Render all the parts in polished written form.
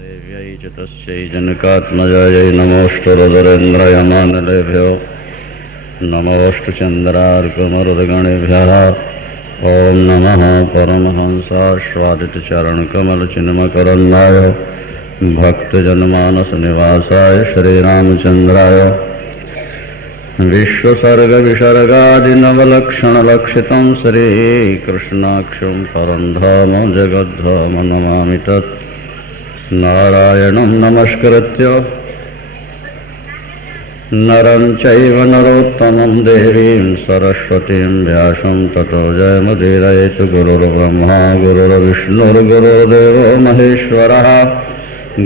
देव्यै च तस्यै जनकात्मजायै नमोऽष्टरुद्रेन्द्रयमानिलेभ्यो नमोऽष्टचन्द्रार्कमरुद्गणेभ्यः ॐ नमः परमहंसास्वादितचरणकमलचिन्मकरन्दाय भक्तजनमानसनिवासाय श्रीरामचन्द्राय विश्वसर्गविसर्गादिनवलक्षणलक्षितं श्रीकृष्णाक्षं परं धाम जगद्धाम नमामि तत् नारायणं नमस्कृत्य नरं चैव नरोत्तमं देवीं सरस्वतीं व्यासं ततो जयमुदीरयेत् गुरुर्ब्रह्मा गुरुर्विष्णुर्गुरुर्देवो महेश्वरः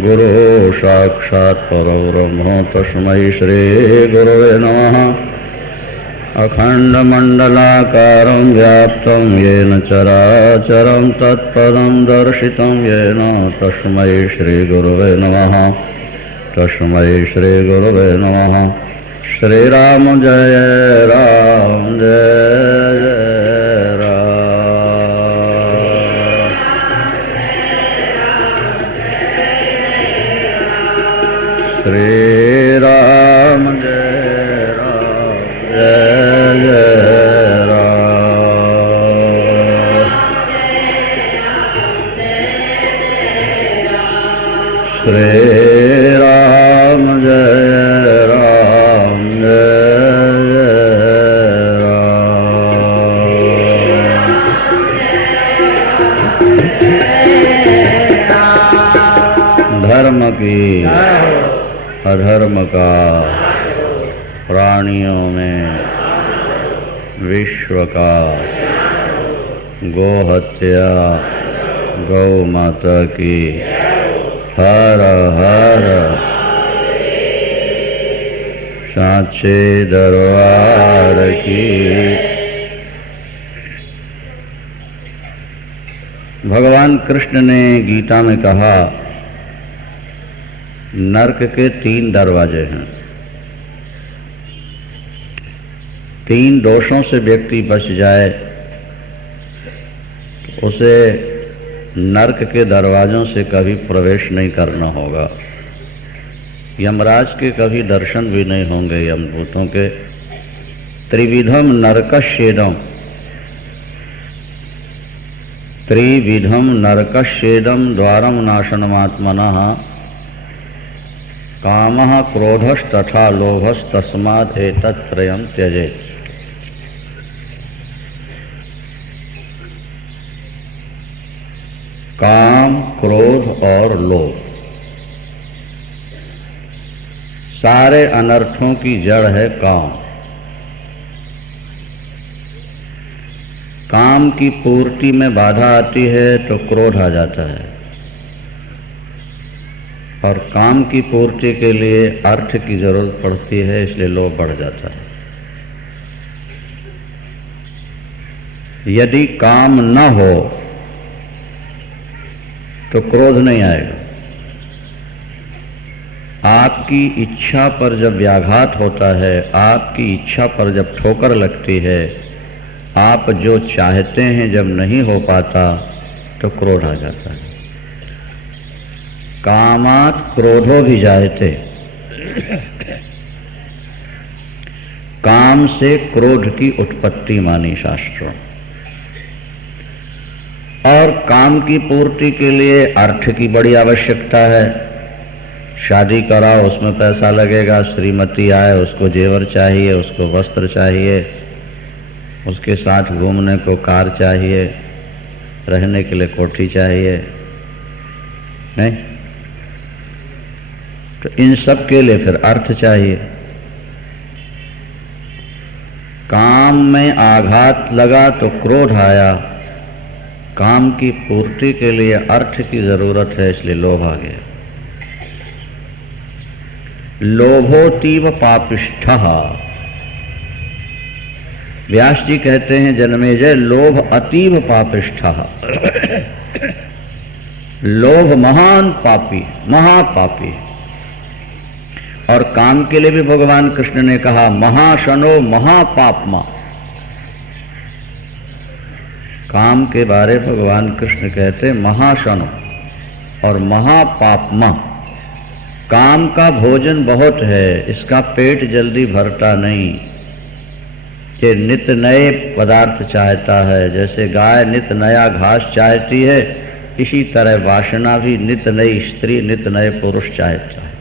गुरु साक्षात् परब्रह्म तस्मै श्रीगुरवे नमः। अखण्डमण्डलाकारं व्याप्तं येन चराचरं तत्पदं दर्शितं येन तस्मै श्रीगुरवे नमः। तस्मै श्रीगुरवे नमः। श्रीराम जय राम जय जय राम। श्रीराम जय राम जय जय राम। श्रीराम जय राम जय जय राम। धर्म की अधर्म का प्राणियों में विश्व का गो हत्या गौ माता की हर हर सांचे दरबार की। भगवान कृष्ण ने गीता में कहा नरक के 3 दरवाजे हैं। 3 दोषों से व्यक्ति बच जाए तो उसे नरक के दरवाजों से कभी प्रवेश नहीं करना होगा। यमराज के कभी दर्शन भी नहीं होंगे यमदूतों के। त्रिविधम नरकश्येदम त्रिविधम नरकश्येदम द्वारम नाशनमात्मनः कामः क्रोधस्तथा लोभस्तस्माद् एतत्त्रयं त्यजेत्। काम, क्रोध और लोभ सारे अनर्थों की जड़ है काम। काम की पूर्ति में बाधा आती है तो क्रोध आ जाता है और काम की पूर्ति के लिए अर्थ की जरूरत पड़ती है, इसलिए लोभ बढ़ जाता है। यदि काम न हो तो क्रोध नहीं आएगा। आपकी इच्छा पर जब व्याघात होता है, आपकी इच्छा पर जब ठोकर लगती है, आप जो चाहते हैं जब नहीं हो पाता तो क्रोध आ जाता है। कामात् क्रोधो भी जायते। काम से क्रोध की उत्पत्ति मानी शास्त्रों। और काम की पूर्ति के लिए अर्थ की बड़ी आवश्यकता है। शादी कराओ उसमें पैसा लगेगा, श्रीमती आए उसको जेवर चाहिए, उसको वस्त्र चाहिए, उसके साथ घूमने को कार चाहिए, रहने के लिए कोठी चाहिए, नहीं तो इन सब के लिए फिर अर्थ चाहिए। काम में आघात लगा तो क्रोध आया। काम की पूर्ति के लिए अर्थ की जरूरत है, इसलिए लोभ आ गया। लोभोतीव पापिष्ठः। व्यास जी कहते हैं जन्मेजय लोभ अतीव पापिष्ठः। लोभ महान पापी, महापापी। और काम के लिए भी भगवान कृष्ण ने कहा महाशनो महापापमा। काम के बारे भगवान कृष्ण कहते महाशनो, और महापापमा। काम का भोजन बहुत है, इसका पेट जल्दी भरता नहीं, कि नित नए पदार्थ चाहता है। जैसे गाय नित नया घास चाहती है, इसी तरह वासना भी नित नई स्त्री, नित नए पुरुष चाहता है।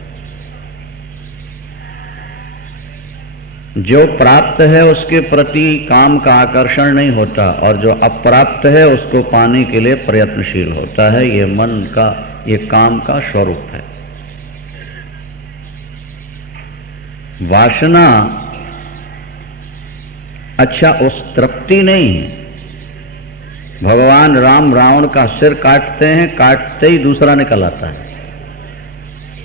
जो प्राप्त है उसके प्रति काम का आकर्षण नहीं होता, और जो अप्राप्त है उसको पाने के लिए प्रयत्नशील होता है। ये मन का, ये काम का स्वरूप है। वासना अच्छा उस तृप्ति नहीं है। भगवान राम रावण का सिर काटते हैं, काटते ही दूसरा निकल आता है।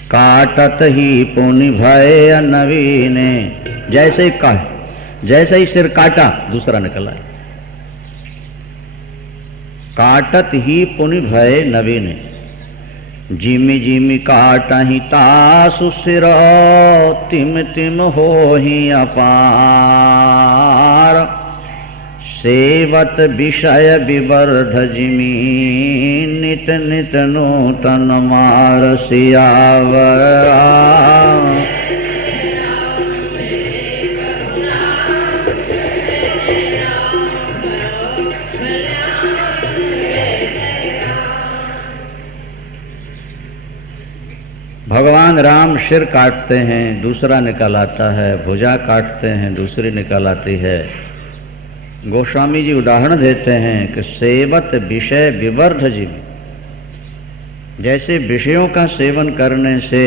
काटत ही पुनि भय नवीने, जैसे ही जैसे ही सिर काटा दूसरा निकला। काटत ही पुनि भय नवीने, जिमि जिमि काटहि तासु सिर, तिम तिम होहि अपार। सेवत विषय विवर्ध जिमि, नित नित नूतन मार सियावरा। भगवान राम सिर काटते हैं, दूसरा निकल आता है। भुजा काटते हैं, दूसरी निकल आती है। गोस्वामी जी उदाहरण देते हैं कि सेवत विषय विवर्ध जीव, जैसे विषयों का सेवन करने से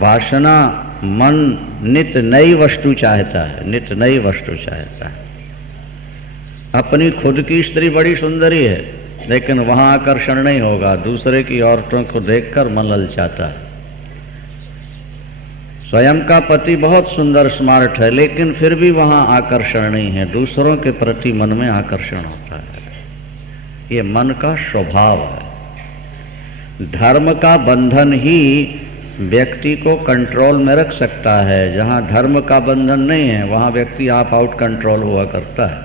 वासना मन नित नई वस्तु चाहता है, नित नई वस्तु चाहता है। अपनी खुद की स्त्री बड़ी सुंदरी है, लेकिन वहां आकर्षण नहीं होगा, दूसरे की औरतों को देखकर मन ललचाता है। स्वयं का पति बहुत सुंदर स्मार्ट है, लेकिन फिर भी वहां आकर्षण नहीं है, दूसरों के प्रति मन में आकर्षण होता है। ये मन का स्वभाव है। धर्म का बंधन ही व्यक्ति को कंट्रोल में रख सकता है। जहां धर्म का बंधन नहीं है वहां व्यक्ति आप आउट कंट्रोल हुआ करता है,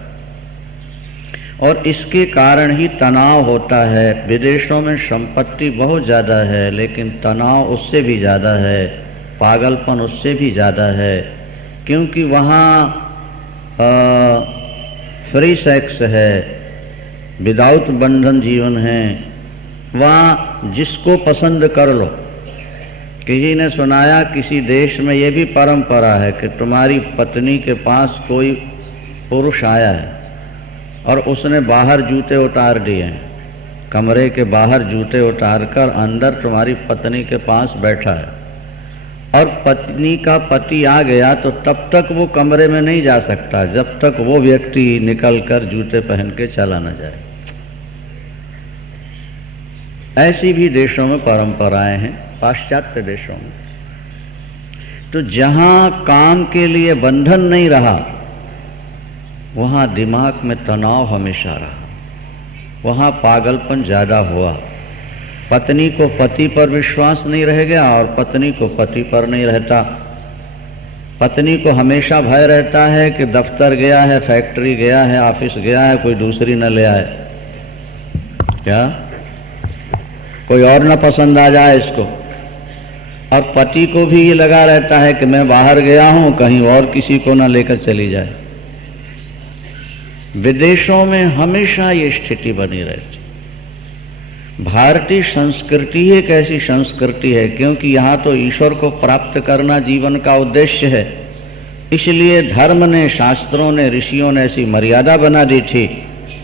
और इसके कारण ही तनाव होता है। विदेशों में संपत्ति बहुत ज़्यादा है, लेकिन तनाव उससे भी ज़्यादा है, पागलपन उससे भी ज़्यादा है, क्योंकि वहाँ फ्री सेक्स है, विदाउट बंधन जीवन है। वहाँ जिसको पसंद कर लो। किसी ने सुनाया किसी देश में ये भी परंपरा है कि तुम्हारी पत्नी के पास कोई पुरुष आया है और उसने बाहर जूते उतार दिए हैं, कमरे के बाहर जूते उतारकर अंदर तुम्हारी पत्नी के पास बैठा है, और पत्नी का पति आ गया तो तब तक वो कमरे में नहीं जा सकता जब तक वो व्यक्ति निकलकर जूते पहन के चला न जाए। ऐसी भी देशों में परंपराएं हैं, पाश्चात्य देशों में। तो जहां काम के लिए बंधन नहीं रहा वहां दिमाग में तनाव हमेशा रहा, वहां पागलपन ज्यादा हुआ। पत्नी को पति पर विश्वास नहीं रह गया और पत्नी को पति पर नहीं रहता। पत्नी को हमेशा भय रहता है कि दफ्तर गया है, फैक्ट्री गया है, ऑफिस गया है, कोई दूसरी न ले आए, क्या कोई और न पसंद आ जाए इसको। और पति को भी ये लगा रहता है कि मैं बाहर गया हूं, कहीं और किसी को न लेकर चली जाए। विदेशों में हमेशा ये स्थिति बनी रहती। भारतीय संस्कृति एक ऐसी संस्कृति है, क्योंकि यहाँ तो ईश्वर को प्राप्त करना जीवन का उद्देश्य है, इसलिए धर्म ने, शास्त्रों ने, ऋषियों ने ऐसी मर्यादा बना दी थी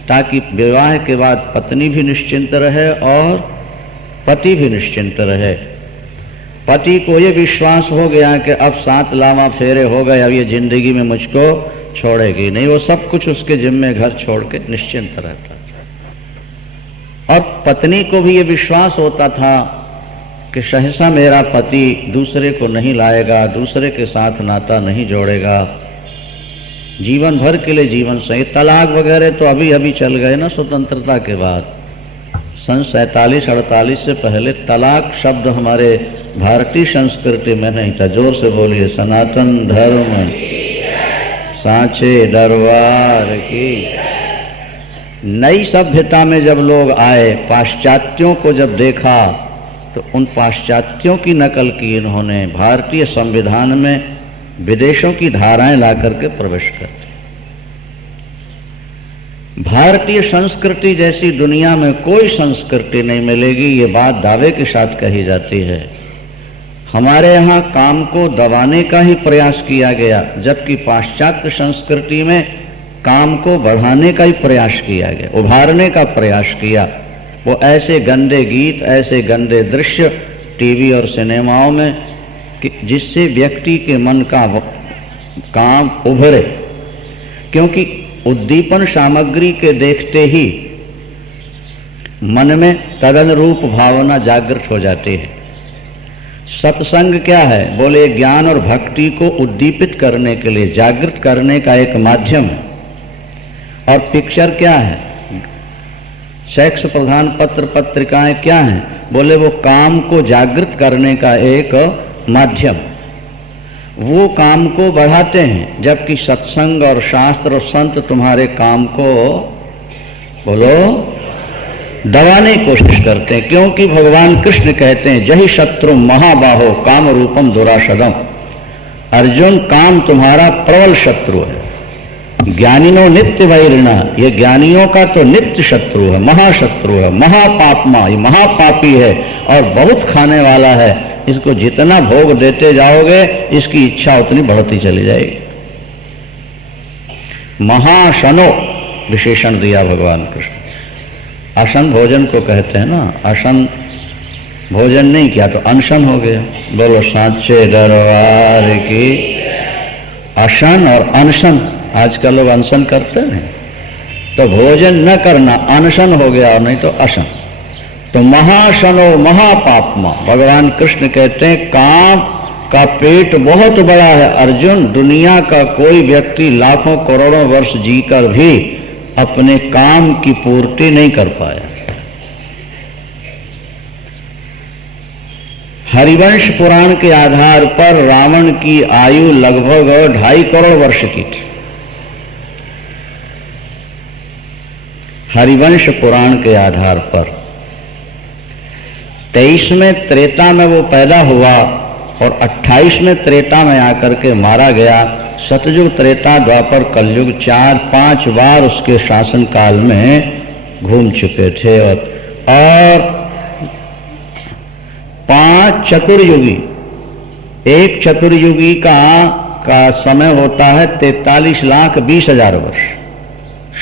ताकि विवाह के बाद पत्नी भी निश्चिंत रहे और पति भी निश्चिंत रहे। पति को ये विश्वास हो गया कि अब 7 लावा फेरे हो गए, अब ये जिंदगी में मुझको छोड़ेगी नहीं, वो सब कुछ उसके जिम्मे घर छोड़ के निश्चिंत रहता था। और पत्नी को भी ये विश्वास होता था कि सहसा मेरा पति दूसरे को नहीं लाएगा, दूसरे के साथ नाता नहीं जोड़ेगा, जीवन भर के लिए जीवन सही। तलाक वगैरह तो अभी अभी चल गए ना स्वतंत्रता के बाद। सन 47-48 से पहले तलाक शब्द हमारे भारतीय संस्कृति में नहीं था। जोर से बोलिए, सनातन धर्म साचे दरबार की। नई सभ्यता में जब लोग आए, पाश्चात्यों को जब देखा तो उन पाश्चात्यों की नकल की इन्होंने भारतीय संविधान में विदेशों की धाराएं ला करके प्रवेश कर दी। भारतीय संस्कृति जैसी दुनिया में कोई संस्कृति नहीं मिलेगी, ये बात दावे के साथ कही जाती है। हमारे यहाँ काम को दबाने का ही प्रयास किया गया, जबकि पाश्चात्य संस्कृति में काम को बढ़ाने का ही प्रयास किया गया, उभारने का प्रयास किया। वो ऐसे गंदे गीत, ऐसे गंदे दृश्य टीवी और सिनेमाओं में कि जिससे व्यक्ति के मन का काम उभरे, क्योंकि उद्दीपन सामग्री के देखते ही मन में तदनुरूप भावना जागृत हो जाती है। सत्संग क्या है? बोले ज्ञान और भक्ति को उद्दीपित करने के लिए, जागृत करने का एक माध्यम है। और पिक्चर क्या है? सेक्स प्रधान पत्र पत्रिकाएं क्या हैं? बोले वो काम को जागृत करने का एक माध्यम, वो काम को बढ़ाते हैं, जबकि सत्संग और शास्त्र और संत तुम्हारे काम को बोलो दबाने की कोशिश करते हैं। क्योंकि भगवान कृष्ण कहते हैं जहि शत्रु महाबाहो काम रूपम दुराशदम। अर्जुन, काम तुम्हारा प्रबल शत्रु है। ज्ञानिनो नित्य वैरिणा, ये ज्ञानियों का तो नित्य शत्रु है, महाशत्रु है, महापापमा, ये महापापी है और बहुत खाने वाला है। इसको जितना भोग देते जाओगे इसकी इच्छा उतनी बढ़ती चली जाएगी। महाशनो विशेषण दिया भगवान कृष्ण। अशन भोजन को कहते हैं ना, अशन भोजन नहीं किया तो अनशन हो गया। बोलो सांचे दरबार की। अशन और अनशन, आजकल लोग अनशन करते हैं, तो भोजन न करना अनशन हो गया और नहीं तो अशन। तो महाशनो महापापमा, भगवान कृष्ण कहते हैं काम का पेट बहुत बड़ा है अर्जुन। दुनिया का कोई व्यक्ति लाखों करोड़ों वर्ष जीकर भी अपने काम की पूर्ति नहीं कर पाया। हरिवंश पुराण के आधार पर रावण की आयु लगभग 2.5 करोड़ वर्ष की थी। हरिवंश पुराण के आधार पर 23वें त्रेता में वो पैदा हुआ और 28वें त्रेता में आकर के मारा गया। सतयुग, त्रेता, द्वापर, कलयुग 4-5 बार उसके शासन काल में घूम चुके थे। और 5 चतुर्युगी, एक चतुर्युगी का समय होता है 43,20,000 वर्ष।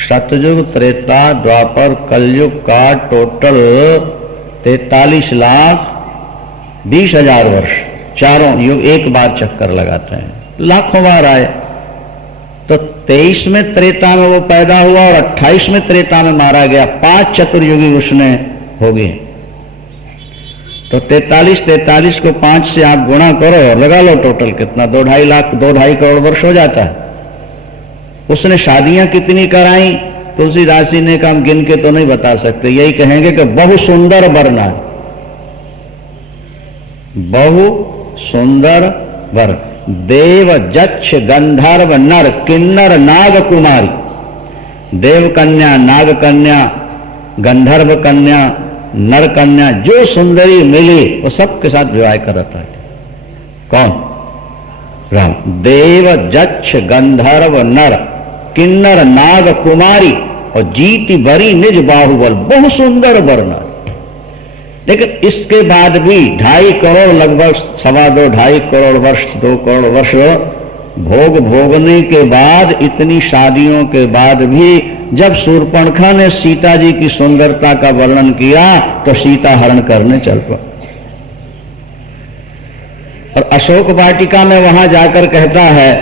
सतयुग, त्रेता, द्वापर, कलयुग का टोटल 43,20,000 वर्ष। चारों युग एक बार चक्कर लगाते हैं, लाखों बार आए। तो 23वें त्रेता में वो पैदा हुआ और 28वें त्रेता में मारा गया। 5 चतुर्युगी उसने हो गए। तो 43 को 5 से आप गुणा करो और लगा लो टोटल कितना, 2.5 करोड़ वर्ष हो जाता है। उसने शादियां कितनी कराई? तुलसीदास जी ने कहा गिन के तो नहीं बता सकते, यही कहेंगे कि बहु सुंदर वर्ण है, बहु सुंदर वर्ण। देव, जक्ष, गंधर्व, नर, किन्नर, नाग, कुमारी। देव कन्या, नाग कन्या, गंधर्व कन्या, नर कन्या, जो सुंदरी मिली वो सबके साथ विवाह करता है। कौन? राम। देव, जक्ष, गंधर्व, नर, किन्नर, नाग, कुमारी और जीति बरी निज बाहुबल, बहुत सुंदर वर्ण। लेकिन इसके बाद भी 2.5 करोड़, लगभग 2.25 करोड़ वर्ष, 2 करोड़ वर्ष भोग भोगने के बाद, इतनी शादियों के बाद भी जब शूर्पणखा ने सीता जी की सुंदरता का वर्णन किया तो सीता हरण करने चल पड़ा। और अशोक वाटिका में वहां जाकर कहता है,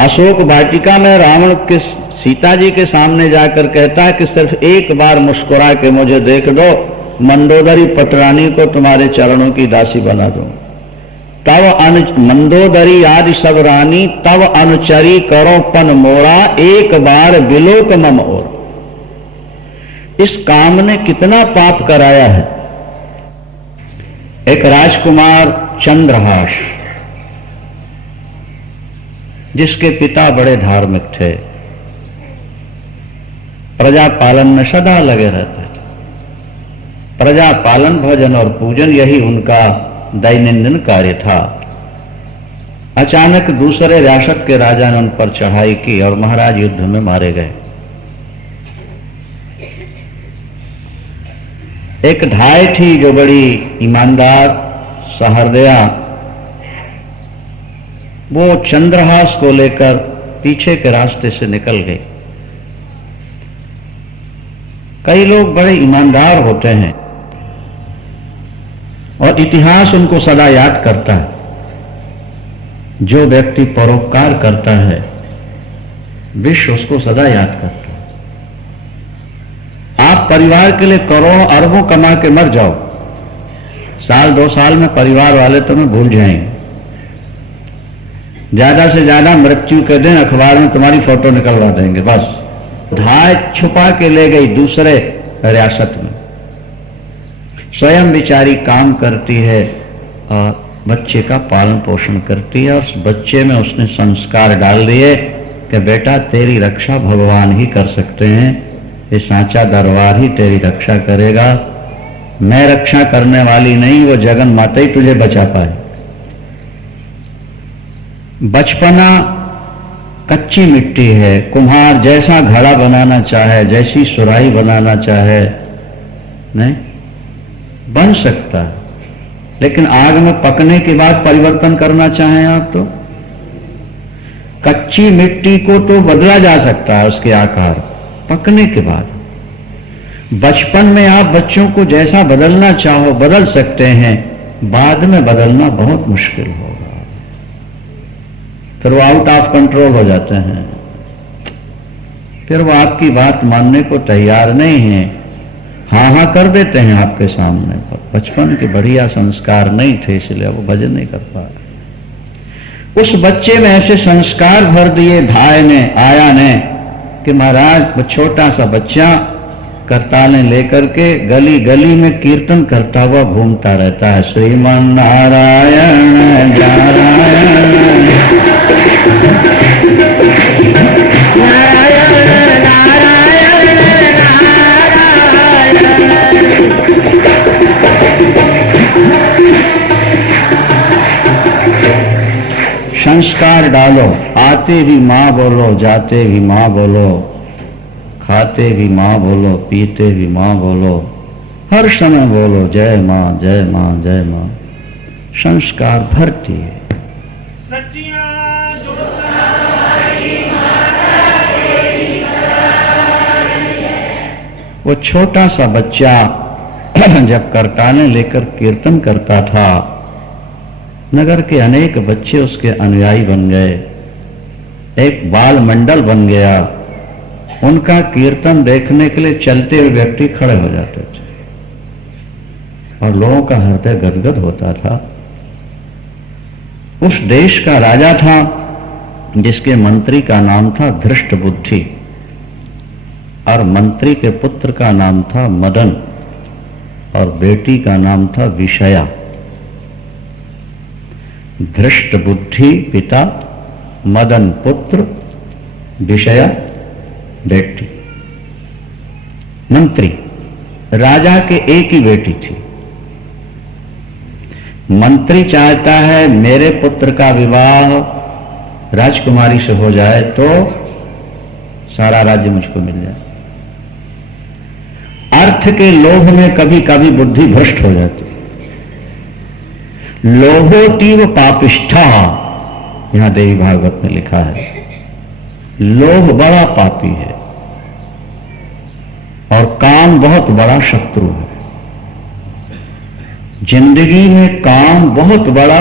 अशोक वाटिका में रावण के सीता जी के सामने जाकर कहता है कि सिर्फ एक बार मुस्कुरा के मुझे देख दो, मंदोदरी पटरानी को तुम्हारे चरणों की दासी बना दूं। तब मंदोदरी आदि सब रानी तब अनुचरी करो पन मोरा, एक बार बिलोक मम और। इस काम ने कितना पाप कराया है। एक राजकुमार चंद्रहास, जिसके पिता बड़े धार्मिक थे, प्रजा पालन में सदा लगे रहते थे। प्रजा पालन, भजन और पूजन यही उनका दैनंदिन कार्य था। अचानक दूसरे रियासत के राजा ने उन पर चढ़ाई की और महाराज युद्ध में मारे गए। एक ढाई थी जो बड़ी ईमानदार सहृदया, वो चंद्रहास को लेकर पीछे के रास्ते से निकल गई। कई लोग बड़े ईमानदार होते हैं और इतिहास उनको सदा याद करता है। जो व्यक्ति परोपकार करता है, विश्व उसको सदा याद करता है। आप परिवार के लिए करोड़ों अरबों कमा के मर जाओ, साल 2 साल में परिवार वाले तुम्हें भूल जाएंगे। ज्यादा से ज्यादा मृत्यु के दिन अखबार में तुम्हारी फोटो निकलवा देंगे, बस। ढाई छुपा के ले गई दूसरे रियासत में। स्वयं बेचारी काम करती है और बच्चे का पालन पोषण करती है, और उस बच्चे में उसने संस्कार डाल दिए कि बेटा तेरी रक्षा भगवान ही कर सकते हैं, ये सांचा दरबार ही तेरी रक्षा करेगा, मैं रक्षा करने वाली नहीं, वो जगन माता ही तुझे बचा पाए। बचपना कच्ची मिट्टी है। कुम्हार जैसा घड़ा बनाना चाहे, जैसी सुराही बनाना चाहे, नहीं बन सकता है, लेकिन आग में पकने के बाद परिवर्तन करना चाहें आप तो कच्ची मिट्टी को तो बदला जा सकता है, उसके आकार पकने के बाद। बचपन में आप बच्चों को जैसा बदलना चाहो बदल सकते हैं, बाद में बदलना बहुत मुश्किल होगा, फिर वो आउट ऑफ कंट्रोल हो जाते हैं, फिर वो आपकी बात मानने को तैयार नहीं है, हाँ हाँ कर देते हैं आपके सामने, पर बचपन के बढ़िया संस्कार नहीं थे, इसलिए वो भजन नहीं कर पा रहे। उस बच्चे में ऐसे संस्कार भर दिए धाय ने, आया ने, कि महाराज वो छोटा सा बच्चा करतालें लेकर के गली गली में कीर्तन करता हुआ घूमता रहता है, श्रीमन नारायण नारायण नारायण नारायण संस्कार डालो, आते भी माँ बोलो, जाते भी माँ बोलो, खाते भी माँ बोलो, पीते भी माँ बोलो, हर समय बोलो जय माँ जय माँ जय माँ। संस्कार भरती है। वो छोटा सा बच्चा जब करतालें लेकर कीर्तन करता था, नगर के अनेक बच्चे उसके अनुयायी बन गए, एक बाल मंडल बन गया। उनका कीर्तन देखने के लिए चलते हुए व्यक्ति खड़े हो जाते थे और लोगों का हृदय गदगद होता था। उस देश का राजा था जिसके मंत्री का नाम था धृष्ट बुद्धि, और मंत्री के पुत्र का नाम था मदन, और बेटी का नाम था विषया। धृष्ट बुद्धि पिता, मदन पुत्र, विषया बेटी। मंत्री राजा के एक ही बेटी थी। मंत्री चाहता है मेरे पुत्र का विवाह राजकुमारी से हो जाए तो सारा राज्य मुझको मिल जाए। अर्थ के लोभ में कभी कभी बुद्धि भ्रष्ट हो जाती। लोभोतीव पापिष्ठा, यहां देवी भागवत में लिखा है, लोभ बड़ा पापी है और काम बहुत बड़ा शत्रु है। जिंदगी में काम बहुत बड़ा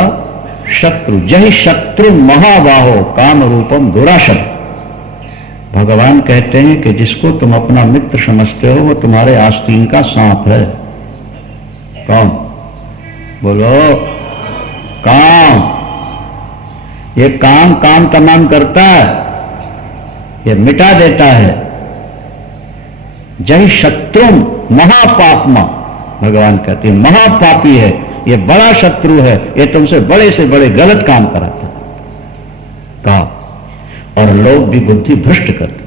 शत्रु, जय शत्रु महाबाहो काम रूपम दुराशत। भगवान कहते हैं कि जिसको तुम अपना मित्र समझते हो वो तुम्हारे आस्तीन का सांप है। कौन? बोलो। काम। ये काम काम तमाम करता है, ये मिटा देता है। जय शत्रु महापापमा, भगवान कहते हैं महापापी है, ये बड़ा शत्रु है, ये तुमसे बड़े से बड़े गलत काम कराता है। कहा। और लोग भी बुद्धि भ्रष्ट करते।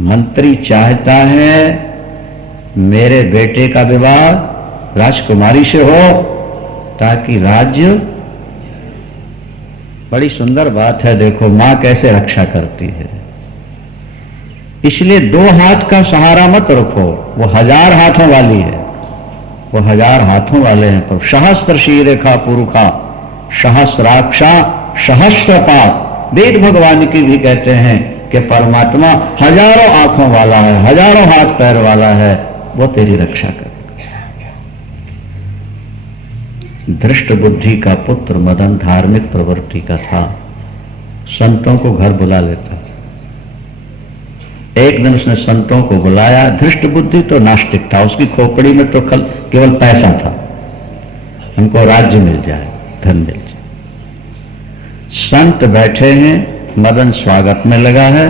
मंत्री चाहता है मेरे बेटे का विवाह राजकुमारी से हो ताकि राज्य। बड़ी सुंदर बात है, देखो मां कैसे रक्षा करती है। इसलिए 2 हाथ का सहारा मत रखो, वो 1000 हाथों वाली है, वो 1000 हाथों वाले हैं। तो सहस्त्र शीरेखा पुरुखा सहस्राक्षा सहस्त्रपात, वेद भगवान की भी कहते हैं कि परमात्मा हजारों आंखों वाला है, हजारों हाथ पैर वाला है, वो तेरी रक्षा कर। धृष्ट बुद्धि का पुत्र मदन धार्मिक प्रवृत्ति का था, संतों को घर बुला लेता। एक दिन उसने संतों को बुलाया। धृष्ट बुद्धि तो नास्तिक था, उसकी खोपड़ी में तो केवल पैसा था, हमको राज्य मिल जाए, धन मिल जाए। संत बैठे हैं, मदन स्वागत में लगा है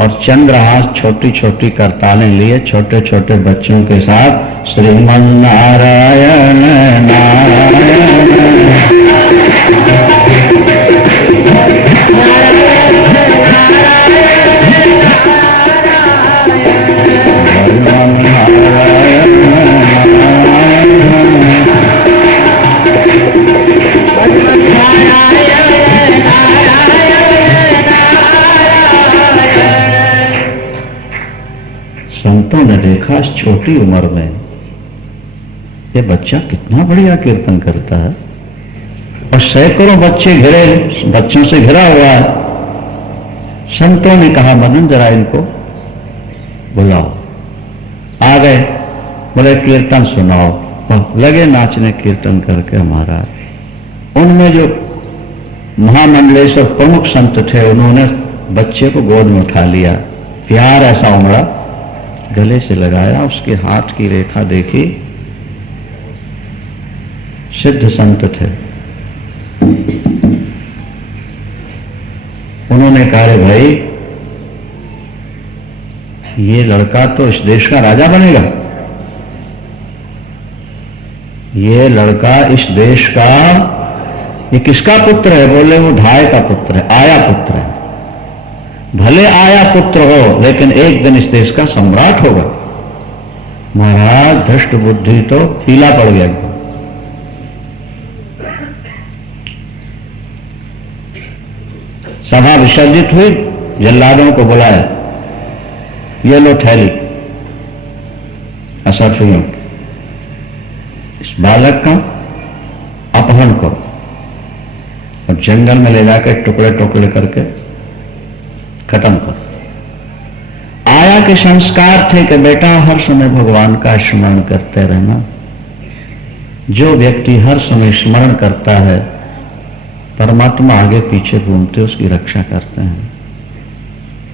और चंद्रहास छोटी छोटी करतालें लिए छोटे छोटे बच्चों के साथ श्रीमन नारायण नारायण संतों ने देखा इस छोटी उम्र में ये बच्चा कितना बढ़िया कीर्तन करता है और सैकड़ों बच्चों से घिरा हुआ है। संतों ने कहा मदन जरा इनको बुलाओ। आ गए, बोले कीर्तन सुनाओ। लगे नाचने कीर्तन करके। हमारा उनमें जो महामंडलेश्वर प्रमुख संत थे उन्होंने बच्चे को गोद में उठा लिया, प्यार ऐसा उमड़ा, गले से लगाया, उसके हाथ की रेखा देखी। सिद्ध संत थे। उन्होंने कहा भाई ये लड़का तो इस देश का राजा बनेगा, ये लड़का इस देश का, ये किसका पुत्र है? बोले वो ढाई का पुत्र है, आया पुत्र है। भले आया पुत्र हो लेकिन एक दिन इस देश का सम्राट होगा। महाराज धृष्ट बुद्धि तो पीला पड़ गया। सभा विसर्जित हुई, जल्लादों को बुलाया, ये लो थैली असरफियों, इस बालक का अपहरण करो और जंगल में ले जाकर टुकड़े टुकड़े करके खत्म करो। आया के संस्कार थे कि बेटा हर समय भगवान का स्मरण करते रहना। जो व्यक्ति हर समय स्मरण करता है परमात्मा आगे पीछे घूमते उसकी रक्षा करते हैं।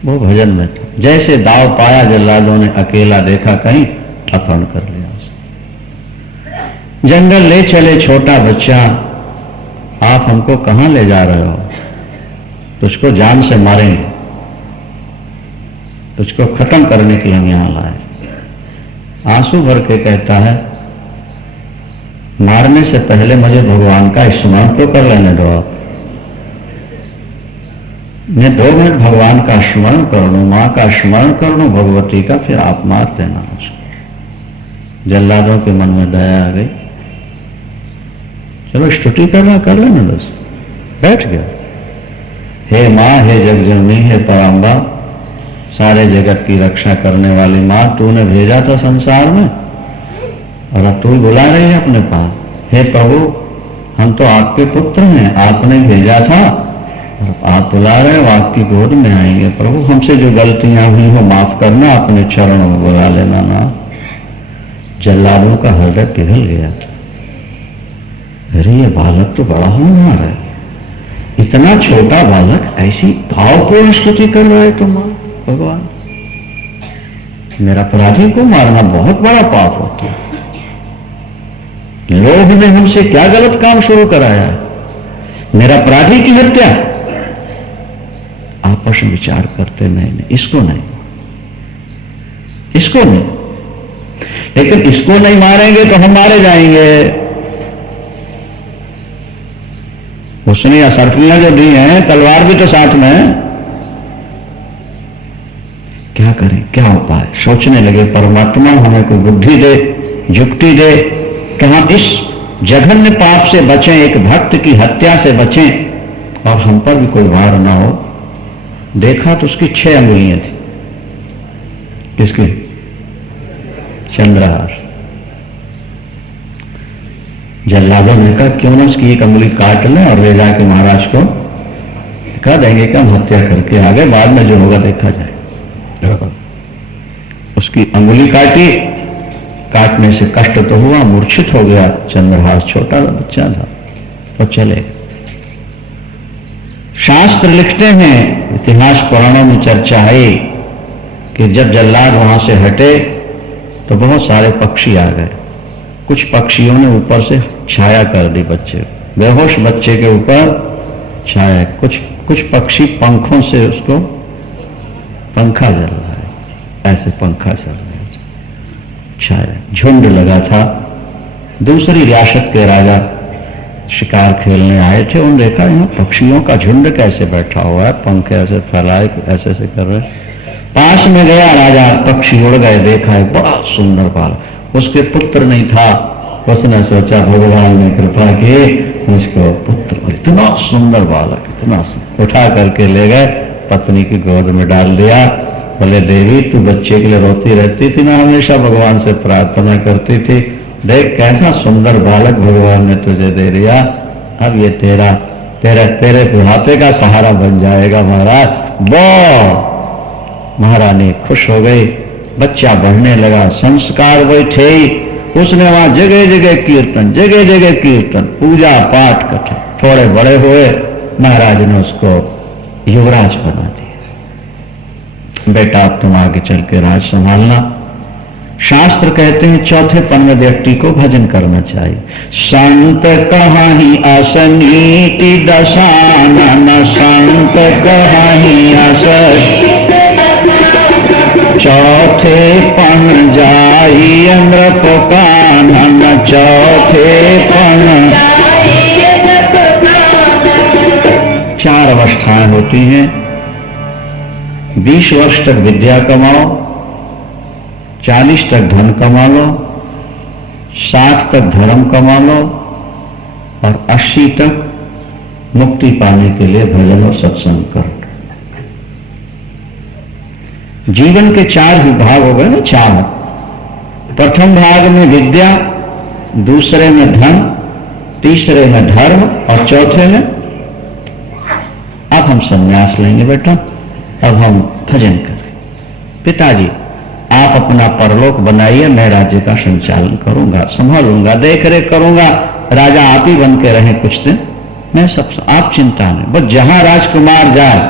वो भजन में था। जैसे दाव पाया जल्लादों ने, अकेला देखा कहीं, अपहरण कर लिया उसे। जंगल ले चले, छोटा बच्चा, आप हमको कहां ले जा रहे हो? तुझको जान से मारेंगे, तुझको खत्म करने के लिए हम यहां लाए। आंसू भर के कहता है मारने से पहले मुझे भगवान का स्मरण तो कर लेने दो आप। मैं 2 मिनट भगवान का स्मरण कर लूं, मां का स्मरण कर लूं, भगवती का, फिर आप मार देना उसको। जल्लादों के मन में दया आ गई। चलो स्तुति करना कर लेना बस। बैठ गया। हे मां, हे जगजननी, हे पराम्बा, सारे जगत की रक्षा करने वाली मां, तूने भेजा था संसार में और अब तू बुला रही है अपने पास। हे प्रभु, हम तो आपके पुत्र हैं, आपने भेजा था और आप बुला रहे हो, आपकी गोद में आएंगे। प्रभु हमसे जो गलतियां हुई हो माफ करना, अपने चरणों में बुला लेना ना। जल्लादों का हृदय पिघल गया। अरे ये बालक तो बड़ा होनहार है, इतना छोटा बालक ऐसी भावपूर्ण स्तुति कर रहा है तो मां भगवान। मेरा अपराधी को मारना बहुत बड़ा पाप होता है। लोग ने हमसे क्या गलत काम शुरू कराया है? मेरा अपराधी की हत्या। आपस में विचार करते, नहीं, इसको नहीं, इसको नहीं, लेकिन इसको नहीं मारेंगे तो हम मारे जाएंगे। उसने असरफियां जो दी हैं, तलवार भी तो साथ में है। क्या करें, क्या उपाय? सोचने लगे परमात्मा हमें कोई बुद्धि दे, युक्ति दे कि हम इस जघन्य पाप से बचें, एक भक्त की हत्या से बचें और हम पर भी कोई वार ना हो। देखा तो उसकी 6 अंगुलियां थी। किसकी? चंद्रहास। जल्लादों ने कहा क्यों ना उसकी एक अंगुली काट लें और ले जाके महाराज को कह देंगे कि हम हत्या करके आ गए, बाद में जो होगा देखा जाए। उसकी अंगुली काटी, काटने से कष्ट तो हुआ, मूर्छित हो गया। चंद्रहास छोटा बच्चा था तो चले। शास्त्र लिखते हैं, इतिहास पुराणों में चर्चा है कि जब जल्लाद वहां से हटे तो बहुत सारे पक्षी आ गए। कुछ पक्षियों ने ऊपर से छाया कर दी बच्चे, बेहोश बच्चे के ऊपर छाया। कुछ पक्षी पंखों से उसको, पंखा जल रहा है, ऐसे पंखा चल रहा है, छाया। झुंड लगा था। दूसरी रियासत के राजा शिकार खेलने आए थे, उन्होंने देखा यहाँ पक्षियों का झुंड कैसे बैठा हुआ है, पंख ऐसे फैलाए, ऐसे ऐसे कर रहे। पास में गया राजा, पक्षी उड़ गए, देखा है बड़ा सुंदर बाल। उसके पुत्र नहीं था, उसने सोचा भगवान ने कृपा की, उसको पुत्र, इतना सुंदर बालक, इतना उठा करके ले गए, पत्नी की गोद में डाल दिया। बोले देवी तू बच्चे के लिए रोती रहती थी ना, हमेशा भगवान से प्रार्थना करती थी, देख कैसा सुंदर बालक भगवान ने तुझे दे दिया, अब ये तेरे बुढ़ापे का सहारा बन जाएगा महाराज। वो महारानी खुश हो गई, बच्चा बढ़ने लगा, संस्कार वही थे ही। उसने वहां जगह जगह कीर्तन, जगह जगह कीर्तन, पूजा पाठ कथा। थोड़े बड़े हुए, महाराज ने उसको युवराज बना दिया। बेटा अब तुम आगे चल के राज संभालना। शास्त्र कहते हैं चौथे पन में व्यक्ति को भजन करना चाहिए। संत कहाही असनीति दशानन, संत कहाही असनीति चौथे पन जाई नृप कानन, चौथे पन। 4 अवस्थाएं होती हैं। 20 वर्ष तक विद्या कमाओ, 40 तक धन कमा लो, 60 तक धर्म कमा लो और 80 तक मुक्ति पाने के लिए भजन और सत्संग करो। जीवन के 4 विभाग हो गए ना, 4। प्रथम भाग में विद्या, दूसरे में धन, तीसरे में धर्म और चौथे में अब हम संन्यास लेंगे बेटा, अब हम भजन करें। पिताजी आप अपना परलोक बनाइए, मैं राज्य का संचालन करूंगा, संभालूंगा, देख रेख करूंगा, राजा आप ही बन के रहे कुछ दिन, मैं सब, आप चिंता नहीं। बस जहां राजकुमार जाए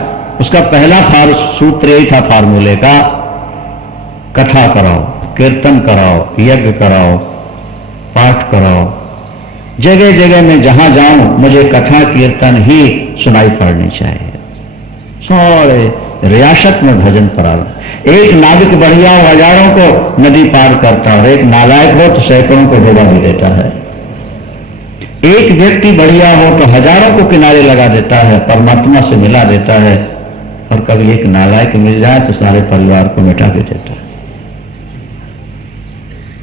उसका पहला सूत्र यही था फार्मूले का, कथा कराओ, कीर्तन कराओ, यज्ञ कराओ, पाठ कराओ। जगह जगह में जहां जाऊं मुझे कथा कीर्तन ही सुनाई पड़नी चाहिए। सारे रियासत में भजन करा लो। एक नाविक बढ़िया हो, हजारों को नदी पार करता, और एक नालायक हो तो सैकड़ों को डुबा भी देता है। एक व्यक्ति बढ़िया हो तो हजारों को किनारे लगा देता है, परमात्मा से मिला देता है। और कभी एक नालायक मिल जाए तो सारे परिवार को मिटा के देता है।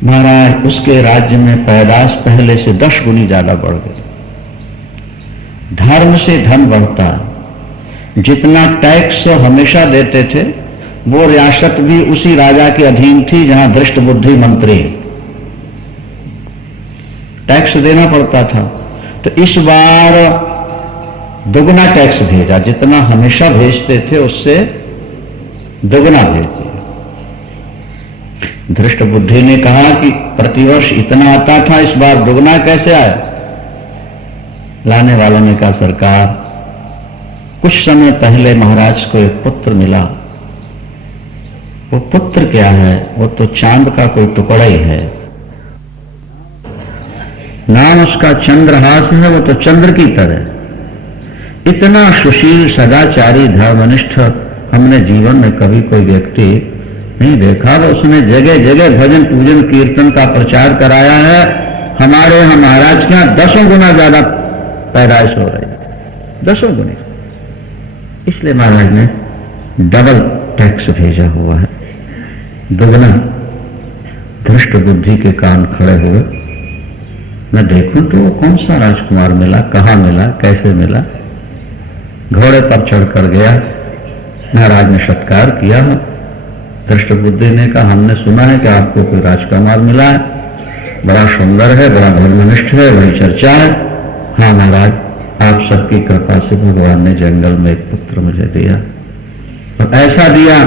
महाराज उसके राज्य में पैदाश पहले से 10 गुनी ज्यादा बढ़ गई। धर्म से धन बढ़ता है। जितना टैक्स हमेशा देते थे वो रियासत भी उसी राजा के अधीन थी जहां दृष्ट बुद्धि मंत्री, टैक्स देना पड़ता था। तो इस बार दुगना टैक्स भेजा, जितना हमेशा भेजते थे उससे दुगना भेज दिया। दृष्ट बुद्धि ने कहा कि प्रतिवर्ष इतना आता था, इस बार दुगना कैसे आया? लाने वालों ने कहा सरकार, कुछ समय पहले महाराज को एक पुत्र मिला। वो पुत्र क्या है? वो तो चांद का कोई टुकड़ा ही है। नाम उसका चंद्रहास है, वो तो चंद्र की तरह। इतना सुशील, सदाचारी, धर्मनिष्ठ हमने जीवन में कभी कोई व्यक्ति नहीं देखा। वो उसने जगह जगह भजन पूजन कीर्तन का प्रचार कराया है। हमारे यहाँ महाराज के यहाँ 10 गुना ज्यादा पैदाइश हो रही है, 10 गुनी। इसलिए महाराज ने डबल टैक्स भेजा हुआ है। दुगना धृष्ट बुद्धि के कान खड़े हुए, मैं देखूं तो वो कौन सा राजकुमार मिला, कहां मिला, कैसे मिला। घोड़े पर चढ़कर गया, महाराज ने सत्कार किया। धृष्ट बुद्धि ने कहा, हमने सुना है कि आपको कोई राजकुमार मिला है, बड़ा सुंदर है, बड़ा धर्मनिष्ठ है, बड़ी चर्चा है। हाँ महाराज, आप सबकी कृपा से भगवान ने जंगल में एक पुत्र मुझे दिया, और ऐसा दिया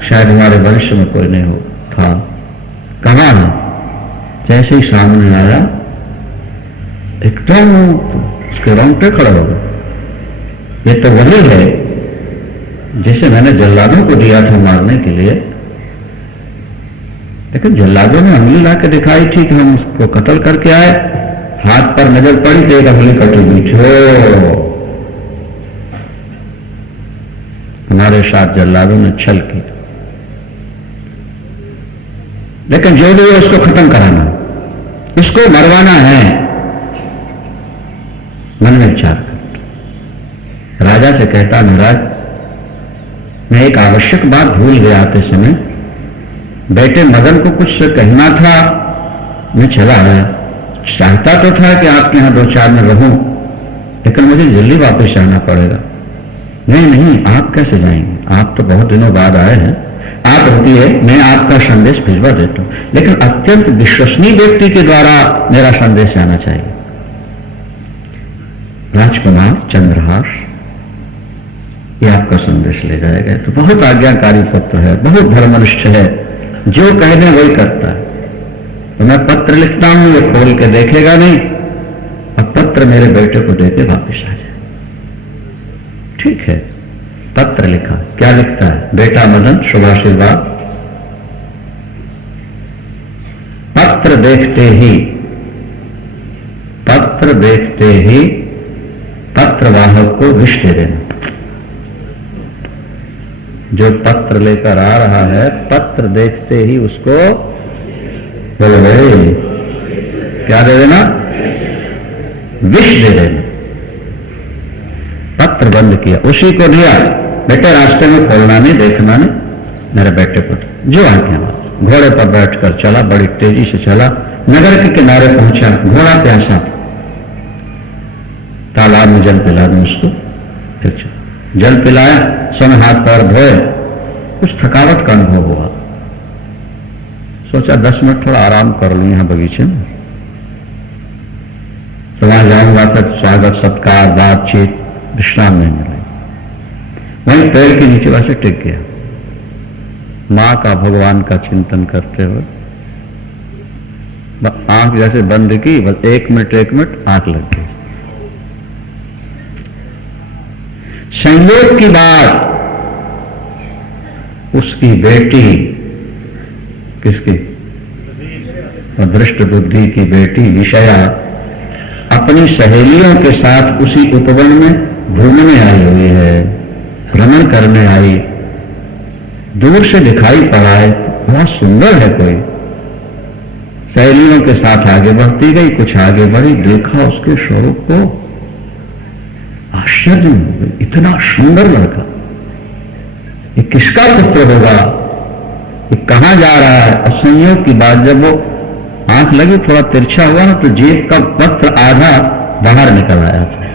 शायद हमारे वंश में कोई नहीं हो था। कहाँ है? जैसे ही सामने आया एकदम उसके रोंगटे खड़े हो गए। ये तो वही है जिसे मैंने जल्लादों को दिया था मारने के लिए, लेकिन जल्लादों ने अंगुली ला के दिखाई थी कि हम उसको कत्ल करके आए। हाथ पर नजर पड़ी तो एक अंगुली कटी हुई थी। हमारे साथ जल्लादों ने छल की, लेकिन जो भी है उसको खत्म कराना, उसको मरवाना है। मन में विचार कर राजा से कहता, महाराज मैं एक आवश्यक बात भूल गया आते समय, बेटे मदन को कुछ कहना था, मैं चला आया। चाहता तो था कि आपके यहां 2-4 दिन रहूं, लेकिन मुझे जल्दी वापस आना पड़ेगा। नहीं नहीं, आप कैसे जाएंगे, आप तो बहुत दिनों बाद आए हैं, आप रुकिए, मैं आपका संदेश भिजवा देता हूं, लेकिन अत्यंत विश्वसनीय व्यक्ति के द्वारा मेरा संदेश आना चाहिए। राजकुमार चंद्रहास ये आपका संदेश ले जाएगा। तो बहुत आज्ञाकारी पुत्र है, बहुत धर्मनिष्ठ है, जो कह दें वही करता है। तो मैं पत्र लिखता हूं, ये खोल के देखेगा नहीं, अब पत्र मेरे बेटे को देके वापस आ जाए। ठीक है, पत्र लिखा। क्या लिखता है? बेटा मदन, शुभाशीर्वाद। पत्र देखते ही पत्रवाहक को विष दे देना। जो पत्र लेकर आ रहा है, पत्र देखते ही उसको बोलो भाई क्या दे देना? विष दे देना। पत्र बंद किया, उसी को दिया, बेटे रास्ते में खोलना नहीं, देखना नहीं, मेरे बेटे को जो आज्ञा। घोड़े पर बैठकर चला, बड़ी तेजी से चला, नगर के किनारे पहुंचा। घोड़ा प्यासा, तालाब में जल पिला दूं उसको। फिर जल पिलाया, समय हाथ पैर धोए, कुछ थकावट का अनुभव हुआ। सोचा 10 मिनट थोड़ा आराम कर लूं यहां बगीचे में, तो वहां जाऊंगा तो स्वागत सत्कार बातचीत विश्राम नहीं मिलेगा। वहीं पेड़ के नीचे वैसे टिक गया, मां का भगवान का चिंतन करते हुए। आंख जैसे बंद की, बस 1 मिनट आंख लग गई। संयोग की बात, उसकी बेटी, किसकी? दृष्ट बुद्धि की बेटी विषया अपनी सहेलियों के साथ उसी उपवन में घूमने आई हुई है, भ्रमण करने आई। दूर से दिखाई पड़ा है, बड़ा सुंदर है कोई। सहेलियों के साथ आगे बढ़ती गई, कुछ आगे बढ़ी, देखा उसके स्वरूप को, आश्चर्य हो गई, इतना सुंदर लड़का, ये किसका पुत्र होगा, ये कहां जा रहा है? और संयोग की बात, जब वो आंख लगी, थोड़ा तिरछा हुआ ना, तो जेब का पत्र आधा बाहर निकल आया था।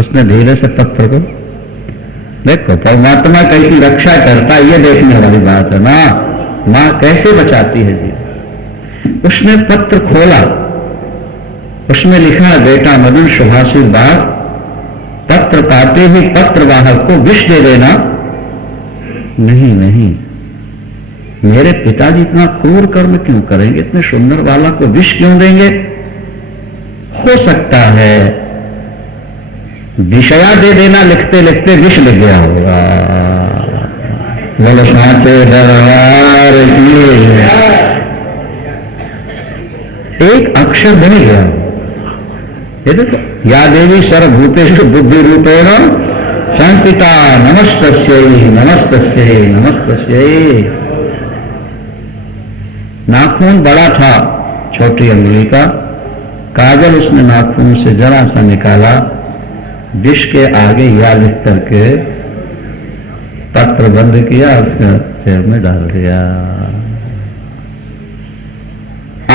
उसने धीरे से पत्र को, देखो परमात्मा कैसी रक्षा करता है, ये देखने वाली बात है ना, मां कैसे बचाती है जी। उसने पत्र खोला, उसमें लिखा है, बेटा मदन शुभाशीर्वाद, पत्र पाते ही पत्रवाहक को विष दे देना। नहीं नहीं, मेरे पिताजी इतना क्रूर कर्म क्यों करेंगे, इतने सुंदर वाला को विष क्यों देंगे? हो सकता है विषया दे देना, लिखते लिखते विष लिख गया होगा। बोलो साचे दरबार की। एक अक्षर बन गया। ये देखो, या देवी सर्वभूतेषु बुद्धि रूपेण संस्थिता, नमस्तस्यै नमस्तस्यै नमस्तस्यै। नाखून बड़ा था, छोटी अंगुली का, काजल उसने नाखून से जरा सा निकाला, विष के आगे या लिख करके पत्र बंद किया, उसने जेब में डाल दिया।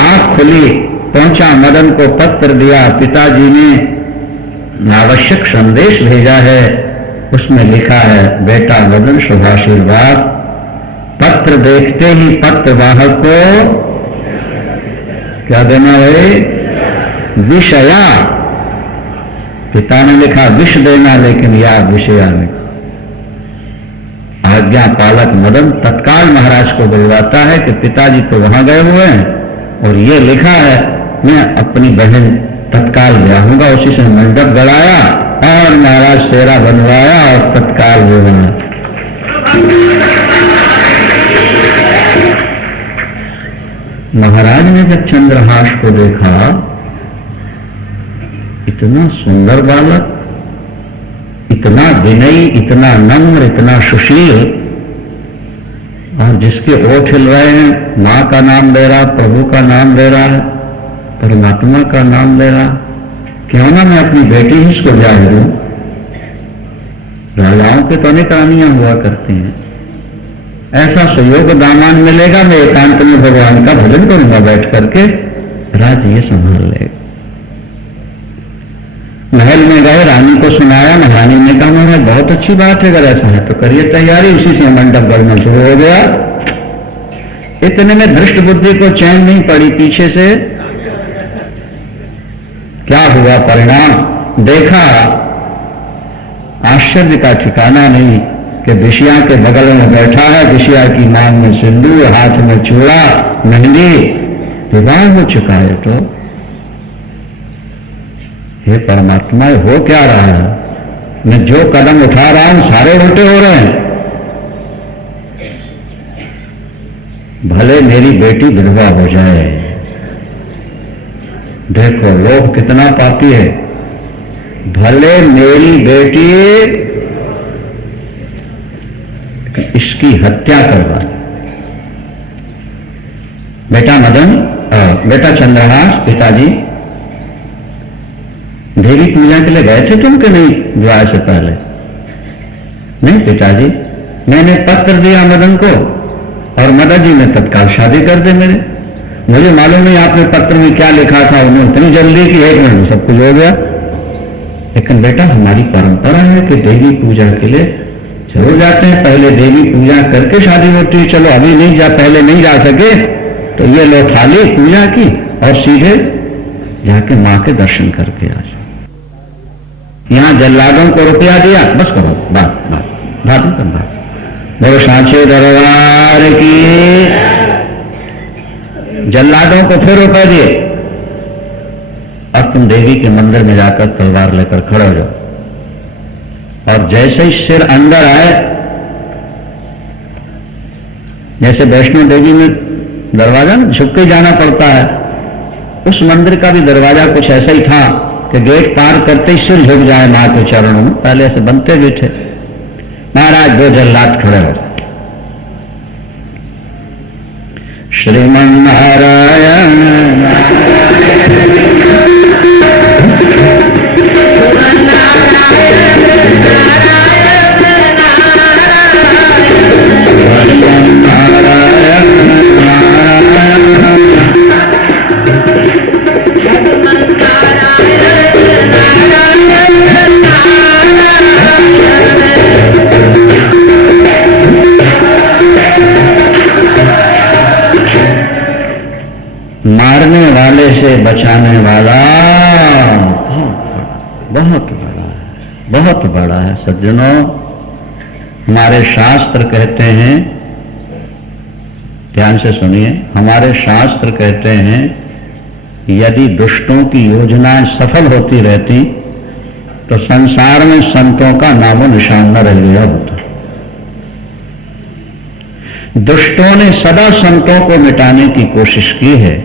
आंख खुली, पहुंचा, मदन को पत्र दिया। पिताजी ने आवश्यक संदेश भेजा है, उसमें लिखा है, बेटा मदन शुभाशीर्वाद। पत्र देखते ही पत्र वाहक को क्या देना है? विषया। पिता ने लिखा विष देना, लेकिन या विषया नहीं। आज्ञा पालक मदन तत्काल महाराज को बुलवाता है कि पिताजी तो वहां गए हुए हैं और ये लिखा है, मैं अपनी बहन तत्काल ब्याहूंगा। उसी से मंडप गड़ाया और महाराज सेरा बनवाया और तत्काल वो बना। महाराज ने जब चंद्रहास को देखा, इतना सुंदर बालक, इतना विनयी, इतना नम्र, इतना सुशील, और जिसके ओठ हिल रहे हैं, मां का नाम ले रहा, प्रभु का नाम ले रहा है, परमात्मा का नाम ले रहा, क्यों ना मैं अपनी बेटी ही इसको ब्याह दूं। राजाओं के तो अनेक रानियां हुआ करती हैं, ऐसा सहयोग दामान मिलेगा, मैं एकांत में भगवान का भजन करूंगा बैठ करके, राज ये संभाल लेगा। महल में गए, रानी को सुनाया। महारानी ने कहा, महाराज बहुत अच्छी बात है, अगर ऐसा है तो करिए तैयारी। उसी से मंडप गढ़ना शुरू हो गया। इतने में धृष्ट बुद्धि को चैन नहीं पड़ी, पीछे से क्या हुआ परिणाम देखा। आश्चर्य का ठिकाना नहीं कि विषया के बगल में बैठा है, विषया की मांग में सिंदूर, हाथ में चूड़ा, मेहंदी, विवाह हो चुका है। तो हे परमात्मा, हो क्या रहा है? मैं जो कदम उठा रहा हूं सारे उल्टे हो रहे हैं। भले मेरी बेटी विधवा हो जाए। देखो लोग कितना पापी है। भले मेरी बेटी, इसकी हत्या करवा। बेटा मदन, बेटा चंद्रहास, पिताजी देवी पूजा के लिए गए थे तुम कि नहीं विवाह से पहले? नहीं पिताजी, मैंने पत्र दिया मदन को और मदन जी ने तत्काल शादी कर दे मेरे। मुझे मालूम नहीं आपने पत्र में क्या लिखा था, उन्होंने इतनी जल्दी कि एक मिनट में सब कुछ हो गया। लेकिन बेटा हमारी परंपरा है कि देवी पूजा के लिए जरूर जाते हैं, पहले देवी पूजा करके शादी होती है। चलो अभी नहीं जा, पहले नहीं जा सके तो ये लो थाली पूजा की और सीधे जाके मां के दर्शन करके आ जाओ। यहां जल्लादों को रुपया दिया, बस करो बात बात बात करना। बोलो सांचे दरबार की। जल्लादों को फिर रुपए दिए, अब तुम देवी के मंदिर में जाकर तलवार लेकर खड़े हो जाओ। और जैसे ही सिर अंदर आए, जैसे वैष्णो देवी में दरवाजा झुक के जाना पड़ता है, उस मंदिर का भी दरवाजा कुछ ऐसा ही था कि गेट पार करते ही सिर झुक जाए मां के चरणों में। पहले ऐसे बनते भी थे। महाराज दो जल्लाद खड़े हो। श्रीमन नारायण मारने वाले से बचाने वाला बहुत बड़ा है, बहुत बड़ा है। सज्जनों, हमारे शास्त्र कहते हैं, ध्यान से सुनिए, हमारे शास्त्र कहते हैं यदि दुष्टों की योजनाएं सफल होती रहती तो संसार में संतों का नामो निशान न रह गया होता। दुष्टों ने सदा संतों को मिटाने की कोशिश की है,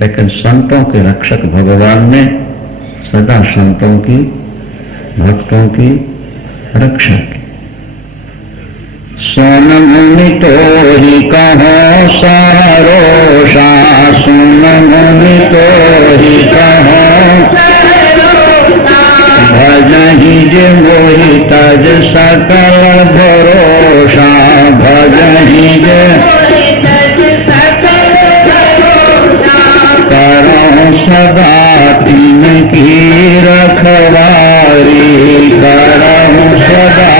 लेकिन संतों के रक्षक भगवान ने सदा संतों की, भक्तों की रक्षा की। सोन मुनि तो ही कहो सरोषा, सोन मुनि तो ही कहो भजहि जे मोहि तज सकल सदा तिनकी रखवारी करहूं सदा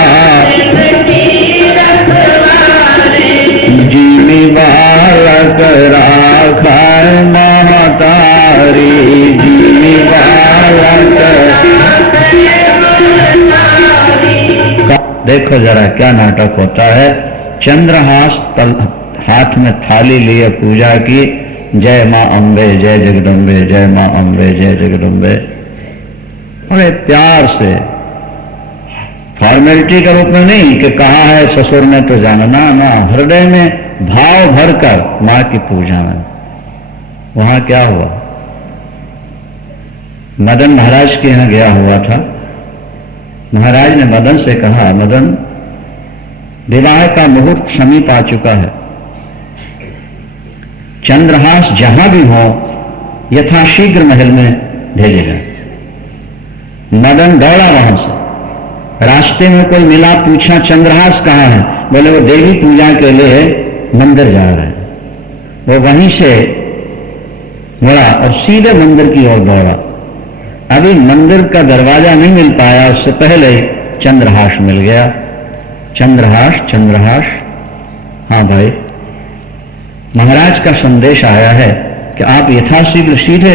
जीवी बालक राखै महतारी जीवी बालक। देखो जरा क्या नाटक होता है। चंद्रहास हाथ में थाली लिए पूजा की, जय मां अम्बे जय जगदम्बे, जय मां अम्बे जय जगदम्बे, बड़े प्यार से, फॉर्मेलिटी के रूप में नहीं कि कहा है ससुर ने तो जानना ना, हृदय में भाव भरकर मां की पूजा में। वहां क्या हुआ, मदन महाराज के यहां गया हुआ था। महाराज ने मदन से कहा, मदन विवाह का मुहूर्त समीप आ चुका है, चंद्रहास जहां भी हो यथाशीघ्र महल में भेजेगा। मदन दौड़ा वहां से, रास्ते में कोई मिला, पूछा चंद्रहास कहाँ है? बोले वो देवी पूजा के लिए मंदिर जा रहे हैं। वो वहीं से मुड़ा और सीधे मंदिर की ओर दौड़ा। अभी मंदिर का दरवाजा नहीं मिल पाया, उससे पहले चंद्रहास मिल गया। चंद्रहास, चंद्रहास, हाँ भाई, महाराज का संदेश आया है कि आप यथाशीघ्र सीधे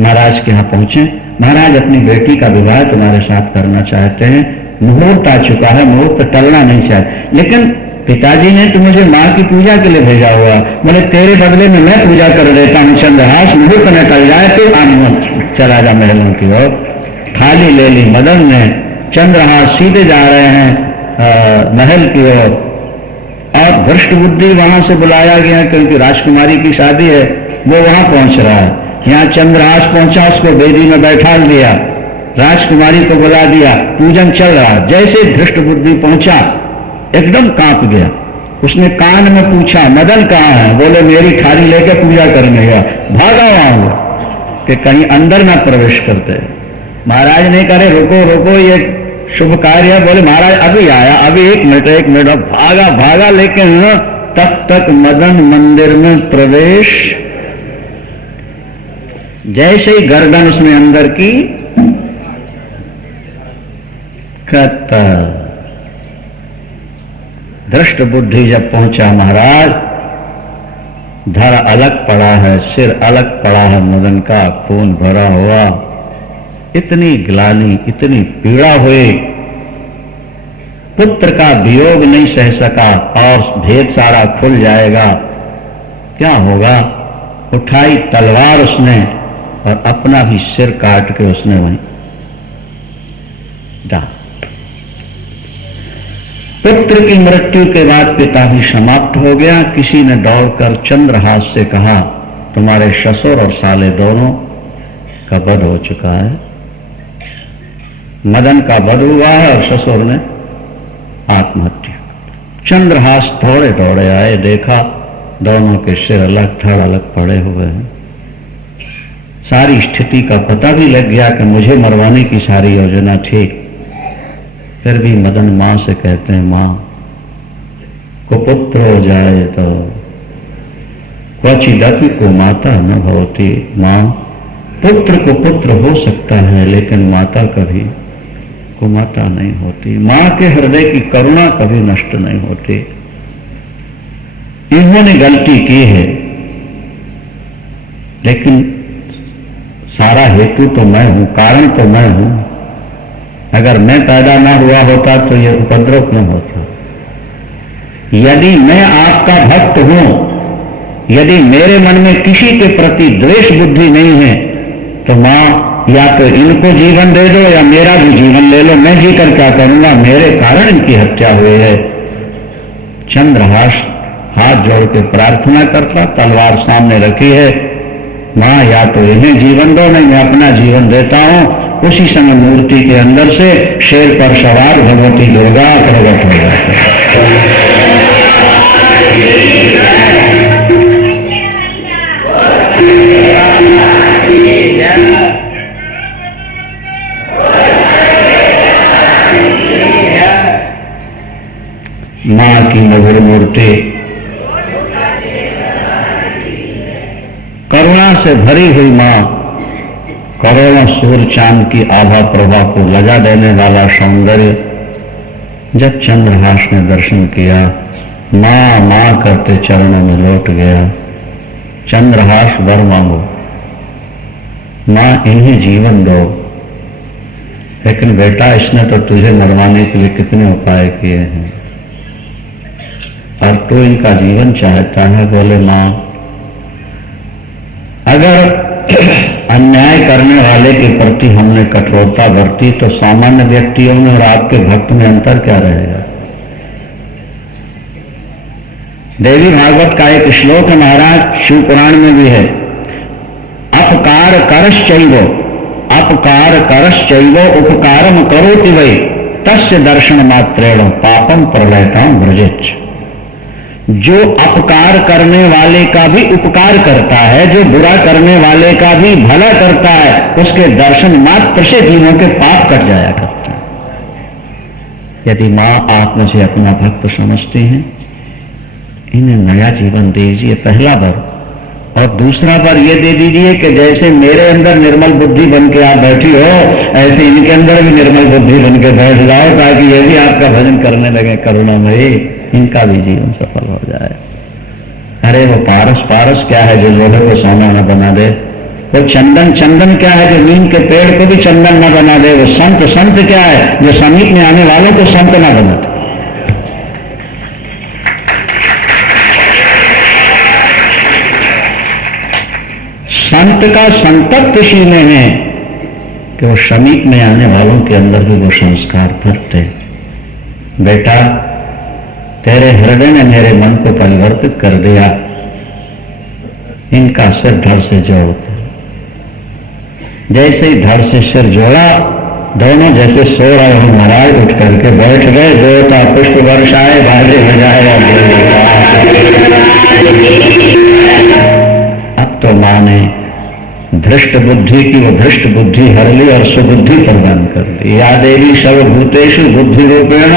महाराज के यहां पहुंचे। महाराज अपनी बेटी का विवाह तुम्हारे साथ करना चाहते हैं, मुहूर्त आ चुका है, मुहूर्त टलना नहीं चाहिए। लेकिन पिताजी ने तो मुझे मां की पूजा के लिए भेजा हुआ, बोले तेरे बदले में मैं पूजा कर देता हूं चंद्रहास, मुहूर्त न टल जाए तो आनंद चला जा महलों की ओर। थाली ले ली मदन ने, चंद्रहास सीधे जा रहे हैं महल की ओर। और भ्रष्ट बुद्धि वहां से बुलाया गया क्योंकि राजकुमारी की शादी है, वो वहां पहुंच रहा है। यहाँ चंद्रहास पहुंचा, उसको बेदी में बैठा दिया, राजकुमारी को बुला दिया, पूजन चल रहा। जैसे धृष्ट बुद्धि पहुंचा एकदम कांप गया। उसने कान में पूछा मदन कहाँ है? बोले मेरी थाली लेके पूजा करने गया। भागा वहां कि कहीं अंदर ना प्रवेश करते। महाराज ने करे रुको रुको, ये शुभ कार्य है। बोले महाराज अभी आया, अभी एक मिनट। भागा भागा, लेकिन तब तक मदन मंदिर में प्रवेश, जैसे ही गर्दन उसने अंदर की, दृष्ट बुद्धि जब पहुंचा महाराज, धड़ अलग पड़ा है, सिर अलग पड़ा है मदन का, खून भरा हुआ। इतनी ग्लानि, इतनी पीड़ा हुई, पुत्र का वियोग नहीं सह सका और भेद सारा खुल जाएगा, क्या होगा? उठाई तलवार उसने और अपना भी सिर काट के उसने वहीं डाल। पुत्र की मृत्यु के बाद पिता भी समाप्त हो गया। किसी ने दौड़कर चंद्रहास से कहा तुम्हारे ससुर और साले दोनों का वध हो चुका है। मदन का वध हुआ है और ससुर ने आत्महत्या। चंद्रहास थोड़े दौड़े आए, देखा दोनों के सिर अलग थड़ अलग पड़े हुए हैं। सारी स्थिति का पता भी लग गया कि मुझे मरवाने की सारी योजना थी। फिर भी मदन मां से कहते हैं मां को पुत्र हो जाए तो क्वचिदपि को माता न भवती। मां, पुत्र को पुत्र हो सकता है लेकिन माता कभी को माता नहीं होती। मां के हृदय की करुणा कभी नष्ट नहीं होती। इन्होंने गलती की है, लेकिन सारा हेतु तो मैं हूं, कारण तो मैं हूं। अगर मैं पैदा ना हुआ होता तो यह उपद्रव न होता। यदि मैं आपका भक्त हूं, यदि मेरे मन में किसी के प्रति द्वेष बुद्धि नहीं है, तो मां या तो इनको जीवन दे दो या मेरा भी जीवन ले लो, मैं जीकर क्या करूंगा? मेरे कारण इनकी हत्या हुई है। चंद्रहास हाथ जोड़ के प्रार्थना करता, तलवार सामने रखी है, मां या तो इन्हें जीवन दो, नहीं मैं अपना जीवन देता हूं। उसी समय मूर्ति के अंदर से शेर पर सवार भगवती दुर्गा प्रकट हो जाती है। मां की मधुर मूर्ति करुणा से भरी हुई मां करोड़ों सूर्य चांद की आभा प्रभा को लगा देने वाला सौंदर्य जब चंद्रहास ने दर्शन किया, मां मां करते चरणों में लौट गया। चंद्रहास वर मांगो, मां इन्हीं जीवन दो। लेकिन बेटा इसने तो तुझे मरवाने के लिए कितने उपाय किए हैं और तू इनका जीवन चाहता है। बोले मां, अगर अन्याय करने वाले के प्रति हमने कठोरता बरती तो सामान्य व्यक्तियों में और आपके भक्त में अंतर क्या रहेगा। देवी भागवत का एक श्लोक है महाराज, शिव पुराण में भी है, अपकार करश्चैवो, अपकार करश्चैवो उपकारम करोति वै तस्य दर्शन मात्रेण पापम प्रलयताम व्रजेच्छ। जो अपकार करने वाले का भी उपकार करता है, जो बुरा करने वाले का भी भला करता है, उसके दर्शन मात्र से जीवों के पाप कट जाया करते हैं। यदि मां आप मुझे अपना भक्त समझते हैं, इन्हें नया जीवन दीजिए, पहला वर। और दूसरा वर ये दे दीजिए कि जैसे मेरे अंदर निर्मल बुद्धि बन के आप बैठी हो, ऐसे इनके अंदर भी निर्मल बुद्धि बन के बैठ जाओ, ताकि ये भी आपका भजन करने लगे करुणामयी, इनका भी जीवन सफल हो जाए। अरे वो पारस, पारस क्या है जो लोहे को सोना न बना दे। वो चंदन, चंदन क्या है जो नीम के पेड़ को भी चंदन न बना दे। वो संत, संत क्या है जो समीप में आने वालों को संत न बना दे। संत का संतत्व इसी में है कि वो समीप में आने वालों के अंदर भी वो संस्कार भरते। बेटा, तेरे हृदय ने मेरे मन को परिवर्तित कर दिया, इनका सिर धड़ से जोड़। जैसे ही धड़ से सिर जोड़ा, दोनों जैसे सो रहे हो महाराज उठ करके बैठ गए। देवता पुष्प वर्षाए, बाजे बजाए। अब तो मां ने धृष्ट बुद्धि की वो धृष्ट बुद्धि हर ली और सुबुद्धि प्रदान कर दी। या देवी सर्वभूतेषु बुद्धि रूपेण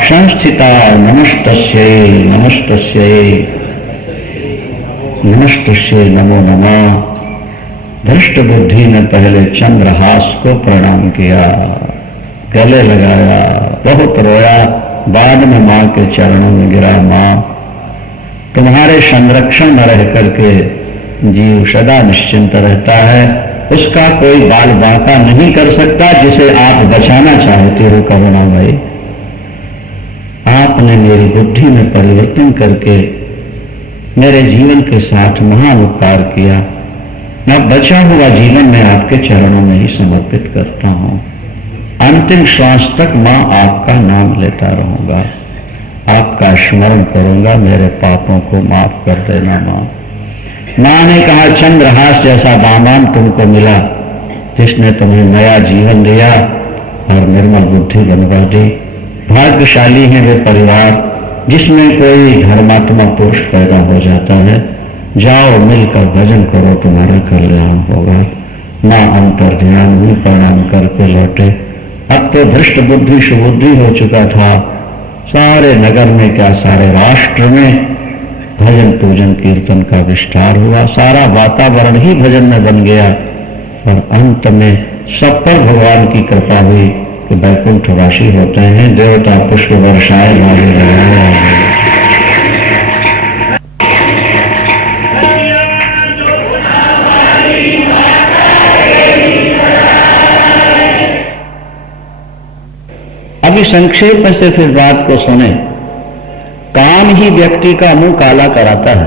संस्थिता नमस्तस्यै नमस्तस्यै नमस्तस्यै नमो नमः। धृष्ट बुद्धि ने पहले चंद्रहास को प्रणाम किया, गले लगाया, बहुत रोया, बाद में मां के चरणों में गिरा। मां, तुम्हारे संरक्षण में रह करके जीव सदा निश्चिंत रहता है, उसका कोई बाल बांका नहीं कर सकता जिसे आप बचाना चाहते हो करुणामयी। आपने मेरी बुद्धि में परिवर्तन करके मेरे जीवन के साथ महान उपकार किया। मैं बचा हुआ जीवन में आपके चरणों में ही समर्पित करता हूं। अंतिम श्वास तक मां आपका नाम लेता रहूंगा, आपका स्मरण करूंगा। मेरे पापों को माफ कर देना मां। मां ने कहा, चंद्रहास जैसा दामान तुमको मिला जिसने तुम्हें नया जीवन दिया और निर्मल बुद्धि बनवा दी। भाग्यशाली है वे परिवार जिसमें कोई धर्मात्मा पुरुष पैदा हो जाता है। जाओ मिलकर भजन करो, तुम्हारा कल्याण होगा। मां अंतर ध्यान में प्रणाम करके लौटे। अब तो धृष्ट बुद्धि सुबुद्धि हो चुका था। सारे नगर में क्या सारे राष्ट्र में भजन पूजन कीर्तन का विस्तार हुआ। सारा वातावरण ही भजन में बन गया और अंत में सब पर भगवान की कृपा हुई कि वैकुंठवासी होते हैं। देवता पुष्प वर्षाए मारे रहे। अभी संक्षेप में से फिर बात को सुने। काम ही व्यक्ति का मुंह काला कराता है।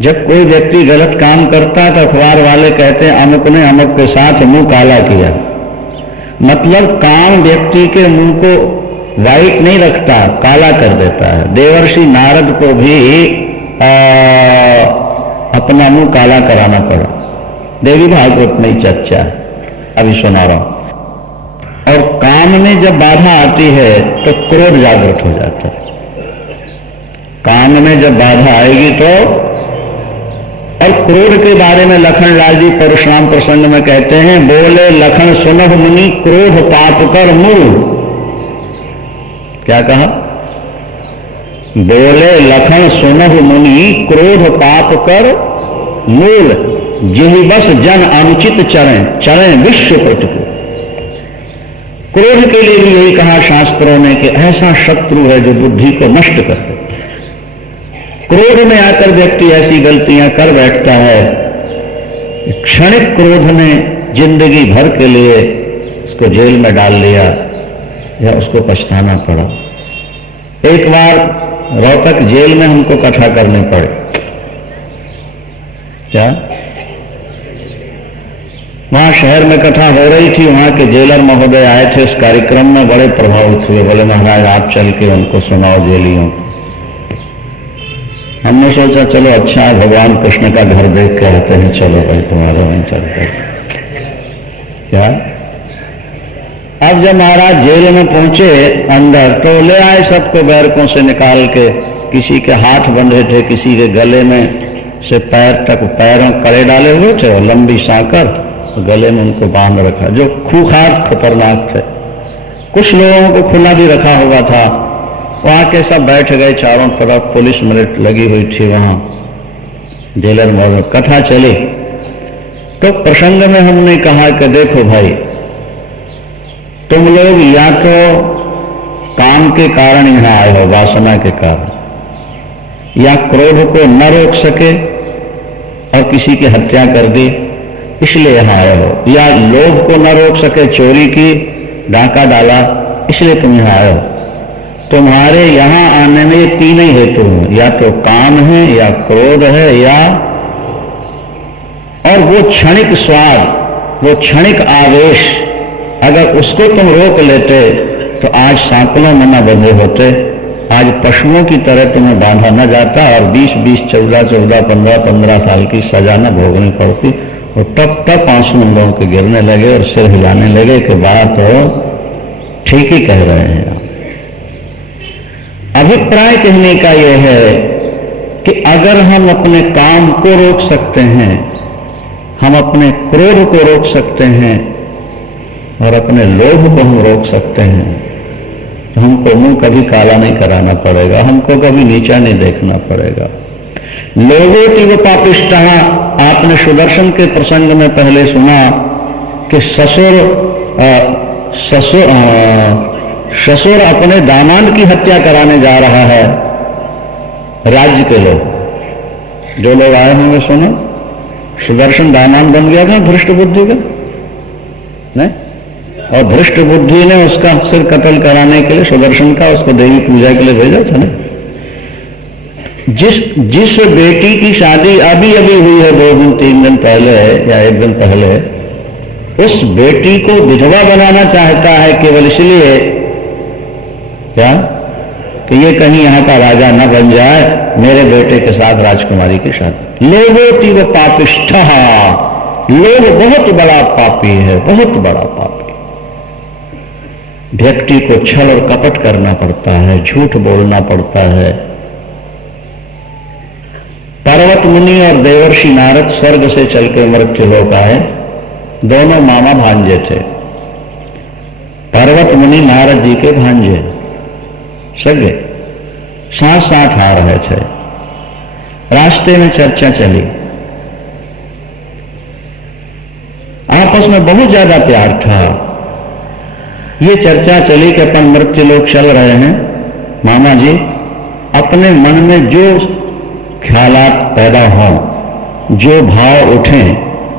जब कोई व्यक्ति गलत काम करता है तो अखबार वाले कहते हैं अमुक ने अमुक के साथ मुंह काला किया। मतलब काम व्यक्ति के मुंह को वाइट नहीं रखता, काला कर देता है। देवर्षि नारद को भी अपना मुंह काला कराना पड़ा। देवी भागवत में ही चर्चा है, अभी सुना रहा हूं। और काम में जब बाधा आती है तो क्रोध जागृत हो जाता है। काम में जब बाधा आएगी तो, और क्रोध के बारे में लखन लाल जी परशुराम प्रसंग में कहते हैं, बोले लखन सुनह मुनि क्रोध पाप कर मूल। क्या कहा? बोले लखन सुनह मुनि क्रोध पाप कर मूल। यही बस जन अनुचित चरण चरण विश्व प्रतिकूल। क्रोध के लिए भी यही कहा शास्त्रों ने कि ऐसा शत्रु है जो बुद्धि को नष्ट कर दे। क्रोध में आकर व्यक्ति ऐसी गलतियां कर बैठता है, क्षणिक क्रोध ने जिंदगी भर के लिए उसको जेल में डाल लिया या उसको पछताना पड़ा। एक बार रोहतक जेल में हमको कथा करनी पड़े। क्या वहां शहर में कथा हो रही थी, वहां के जेलर महोदय आए थे उस कार्यक्रम में, बड़े प्रभावित हुए, बोले महाराज आप चल के उनको सुनाओ जेलियों को। हमने सोचा चलो अच्छा है, भगवान कृष्ण का घर देख के आते हैं, चलो भाई तुम्हारा वहीं चलते। क्या अब जब महाराज जेल में पहुंचे अंदर तो ले आए सबको बैरकों से निकाल के, किसी के हाथ बंधे थे, किसी के गले में से पैर तक पैरों कड़े डाले हुए थे और लंबी सांकर गले में उनको बांध रखा, जो खूंखार खतरनाक थे। कुछ लोगों को खुला भी रखा हुआ था। वहां के सब बैठ गए, चारों तरफ पुलिस मिलिट लगी हुई थी। वहां जेलर में कथा चली तो प्रसंग में हमने कहा कि देखो भाई, तुम लोग या तो काम के कारण यहां आए हो, वासना के कारण, या क्रोध को न रोक सके और किसी की हत्या कर दी इसलिए यहां आए हो, या लोभ को न रोक सके, चोरी की, डाका डाला, इसलिए तुम यहां आए हो। तुम्हारे यहां आने में ये तीन ही हेतु हैं, या तो काम है, या क्रोध है, या और वो क्षणिक स्वाद, वो क्षणिक आवेश, अगर उसको तुम रोक लेते तो आज सांकलों में न बंधे होते, आज पशुओं की तरह तुम्हें बांधा न जाता और 20-20, 14-14, 15-15 साल की सजा न भोगनी पड़ती। और टप टप आंसू उन लोगों के गिरने लगे और सिर हिलाने लगे कि बात हो ठीक ही कह रहे हैं। अभिप्राय कहने का यह है कि अगर हम अपने काम को रोक सकते हैं, हम अपने क्रोध को रोक सकते हैं और अपने लोभ को हम रोक सकते हैं, तो हमको मुंह कभी काला नहीं कराना पड़ेगा, हमको कभी नीचा नहीं देखना पड़ेगा। लोगों की वो पापिष्ट, आपने सुदर्शन के प्रसंग में पहले सुना कि ससुर अपने दामाद की हत्या कराने जा रहा है। राज्य के लोग जो लोग आए होंगे सुनो, सुदर्शन दामाद बन गया था धृष्ट बुद्धि का, नहीं? और धृष्ट बुद्धि ने उसका सिर कत्ल कराने के लिए सुदर्शन का, उसको देवी पूजा के लिए भेजा था ना। जिस बेटी की शादी अभी अभी हुई है 2 दिन 3 दिन पहले या 1 दिन पहले, उस बेटी को विधवा बनाना चाहता है केवल इसलिए क्या कि ये कहीं यहां का राजा न बन जाए, मेरे बेटे के साथ राजकुमारी की शादी। लोभोति व पापिष्ठ, लोभ बहुत बड़ा पापी है, बहुत बड़ा पापी। व्यक्ति को छल और कपट करना पड़ता है, झूठ बोलना पड़ता है। पर्वत मुनि और देवर्षि नारद स्वर्ग से चल के मृत्युलोक आए, दोनों मामा भांजे थे। पर्वत मुनि नारद जी के भांजे सगे, साथ साथ आ रहे थे। रास्ते में चर्चा चली, आपस में बहुत ज्यादा प्यार था। ये चर्चा चली कि अपन मृत्युलोक चल रहे हैं, मामा जी अपने मन में जो ख्यालात पैदा हों, जो भाव उठें,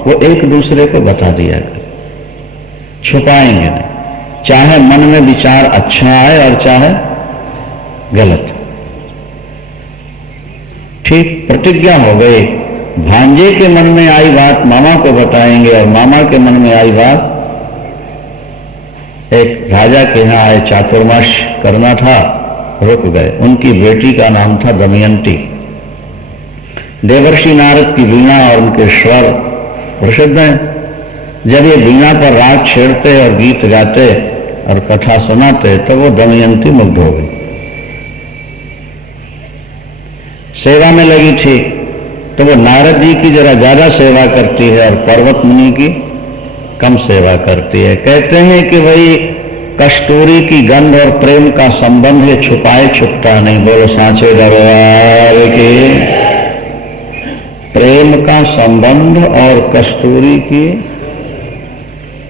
वो एक दूसरे को बता दिया करें, छुपाएंगे नहीं, चाहे मन में विचार अच्छा आए और चाहे गलत। ठीक प्रतिज्ञा हो गई, भांजे के मन में आई बात मामा को बताएंगे और मामा के मन में आई बात एक राजा के यहां आए, चातुर्माश करना था, रुक गए। उनकी बेटी का नाम था दमयंती। देवर्षि नारद की वीणा और उनके स्वर प्रसिद्ध हैं। जब ये वीणा पर राग छेड़ते और गीत गाते और कथा सुनाते तो वो दमयंती मुग्ध हो गई। सेवा में लगी थी तो वो नारद जी की जरा ज्यादा सेवा करती है और पर्वत मुनि की कम सेवा करती है। कहते हैं कि वही कस्तूरी की गंध और प्रेम का संबंध है, छुपाए छुपता नहीं। बोलो सांचे दरबार की। प्रेम का संबंध और कस्तूरी की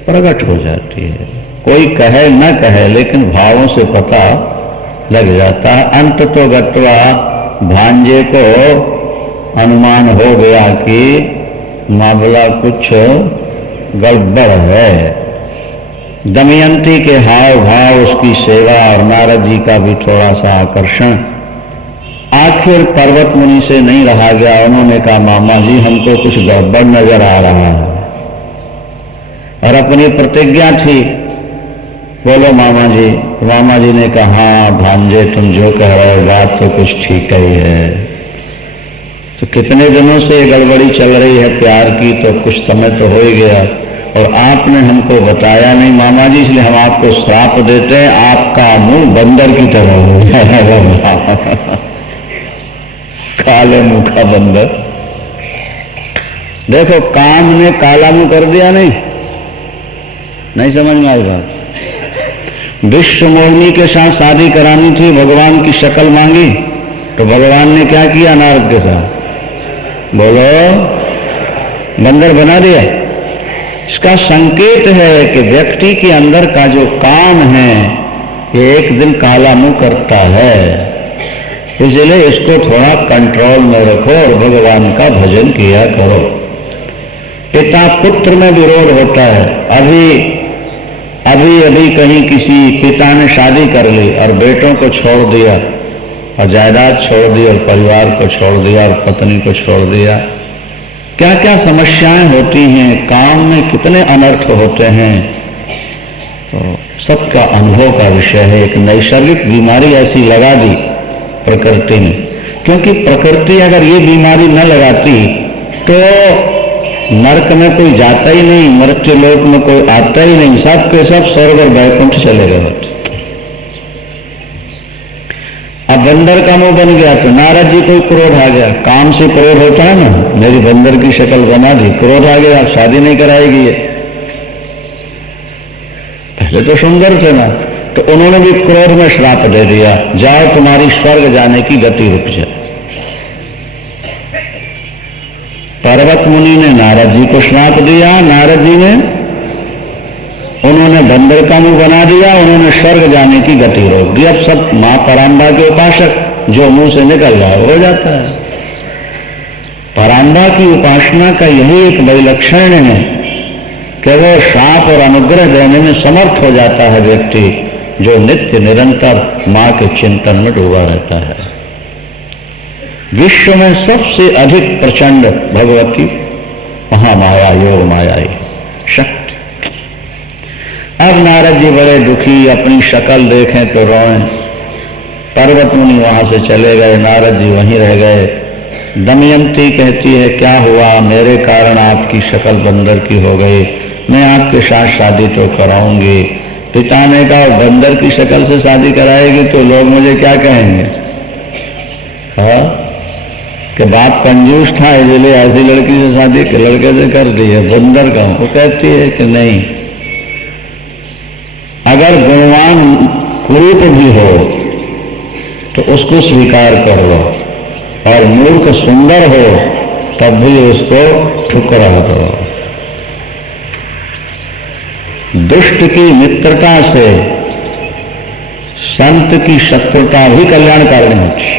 प्रकट हो जाती है। कोई कहे न कहे लेकिन भावों से पता लग जाता है। अंत तो गत्वा भांजे को अनुमान हो गया कि मामला कुछ गड़बड़ है। दमयंती के हाव भाव, उसकी सेवा और नारद जी का भी थोड़ा सा आकर्षण, आखिर पर्वत मुनि से नहीं रहा गया। उन्होंने कहा मामा जी हमको कुछ गड़बड़ नजर आ रहा है, और अपनी प्रतिज्ञा थी, बोलो मामा जी। मामा जी ने कहा हाँ भांजे तुम जो कह रहे हो बात तो कुछ ठीक ही है। तो कितने दिनों से ये गड़बड़ी चल रही है प्यार की, तो कुछ समय तो हो ही गया, और आपने हमको बताया नहीं मामा जी, इसलिए हम आपको श्राप देते हैं, आपका मुंह बंदर की तरह हो। काले मुंह का बंदर। देखो काम ने काला मुंह कर दिया, नहीं समझ में आई बात। विश्व मोहिनी के साथ शादी करानी थी, भगवान की शक्ल मांगी, तो भगवान ने क्या किया नारद के साथ, बोलो बंदर बना दिया। इसका संकेत है कि व्यक्ति के अंदर का जो काम है ये एक दिन काला मुंह करता है, इसलिए इसको थोड़ा कंट्रोल में रखो और भगवान का भजन किया करो। पिता पुत्र में विरोध होता है। अभी कहीं किसी पिता ने शादी कर ली और बेटों को छोड़ दिया और जायदाद छोड़ दी और परिवार को छोड़ दिया और पत्नी को छोड़ दिया, क्या क्या समस्याएं होती हैं, काम में कितने अनर्थ होते हैं, तो सबका अनुभव का विषय है। एक नैसर्गिक बीमारी ऐसी लगा दी प्रकृति ने, क्योंकि प्रकृति अगर ये बीमारी न लगाती तो नरक में कोई जाता ही नहीं, मृत्यु लोक में कोई आता ही नहीं, सब के सब स्वर्ग और वैकुंठ चले गए होते। अब बंदर का मुंह बन गया तो नारद जी को क्रोध आ गया। काम से क्रोध होता है ना, मेरी बंदर की शक्ल बना दी, क्रोध आ गया, शादी नहीं कराएगी ये। पहले तो सुंदर थे ना, तो उन्होंने भी क्रोध में श्राप दे दिया, जाओ तुम्हारी स्वर्ग जाने की गति रुक जाए। पर्वत मुनि ने नारद जी को श्राप दिया, नारद जी ने उन्होंने बंदर का मुंह बना दिया, उन्होंने स्वर्ग जाने की गति रोक दी। अब सब मां पराम्बा के उपासक जो मुंह से निकल जाए हो जाता है। पराम्बा की उपासना का यही एक विलक्षण है कि वो श्राप और अनुग्रह देने में समर्थ हो जाता है व्यक्ति जो नित्य निरंतर मां के चिंतन में डूबा रहता है। विश्व में सबसे अधिक प्रचंड भगवती महामाया, योग माया शक्ति। अब नारद जी बड़े दुखी, अपनी शक्ल देखें तो रोएं। पर्वत मुनि वहां से चले गए, नारद जी वहीं रह गए। दमयंती कहती है क्या हुआ, मेरे कारण आपकी शक्ल बंदर की हो गई, मैं आपके साथ शादी तो कराऊंगी। पिता ने कहा बंदर की शक्ल से शादी कराएगी तो लोग मुझे क्या कहेंगे, हाँ कि बाप कंजूस था इसलिए ऐसी लड़की से शादी के लड़के से कर दी है, बंदर का। वो कहती है कि नहीं, अगर गुणवान कुरूप भी हो तो उसको स्वीकार कर लो, और मूर्ख सुंदर हो तब भी उसको ठुकरा दो। दुष्ट की मित्रता से संत की शत्रुता भी कल्याणकारी होती।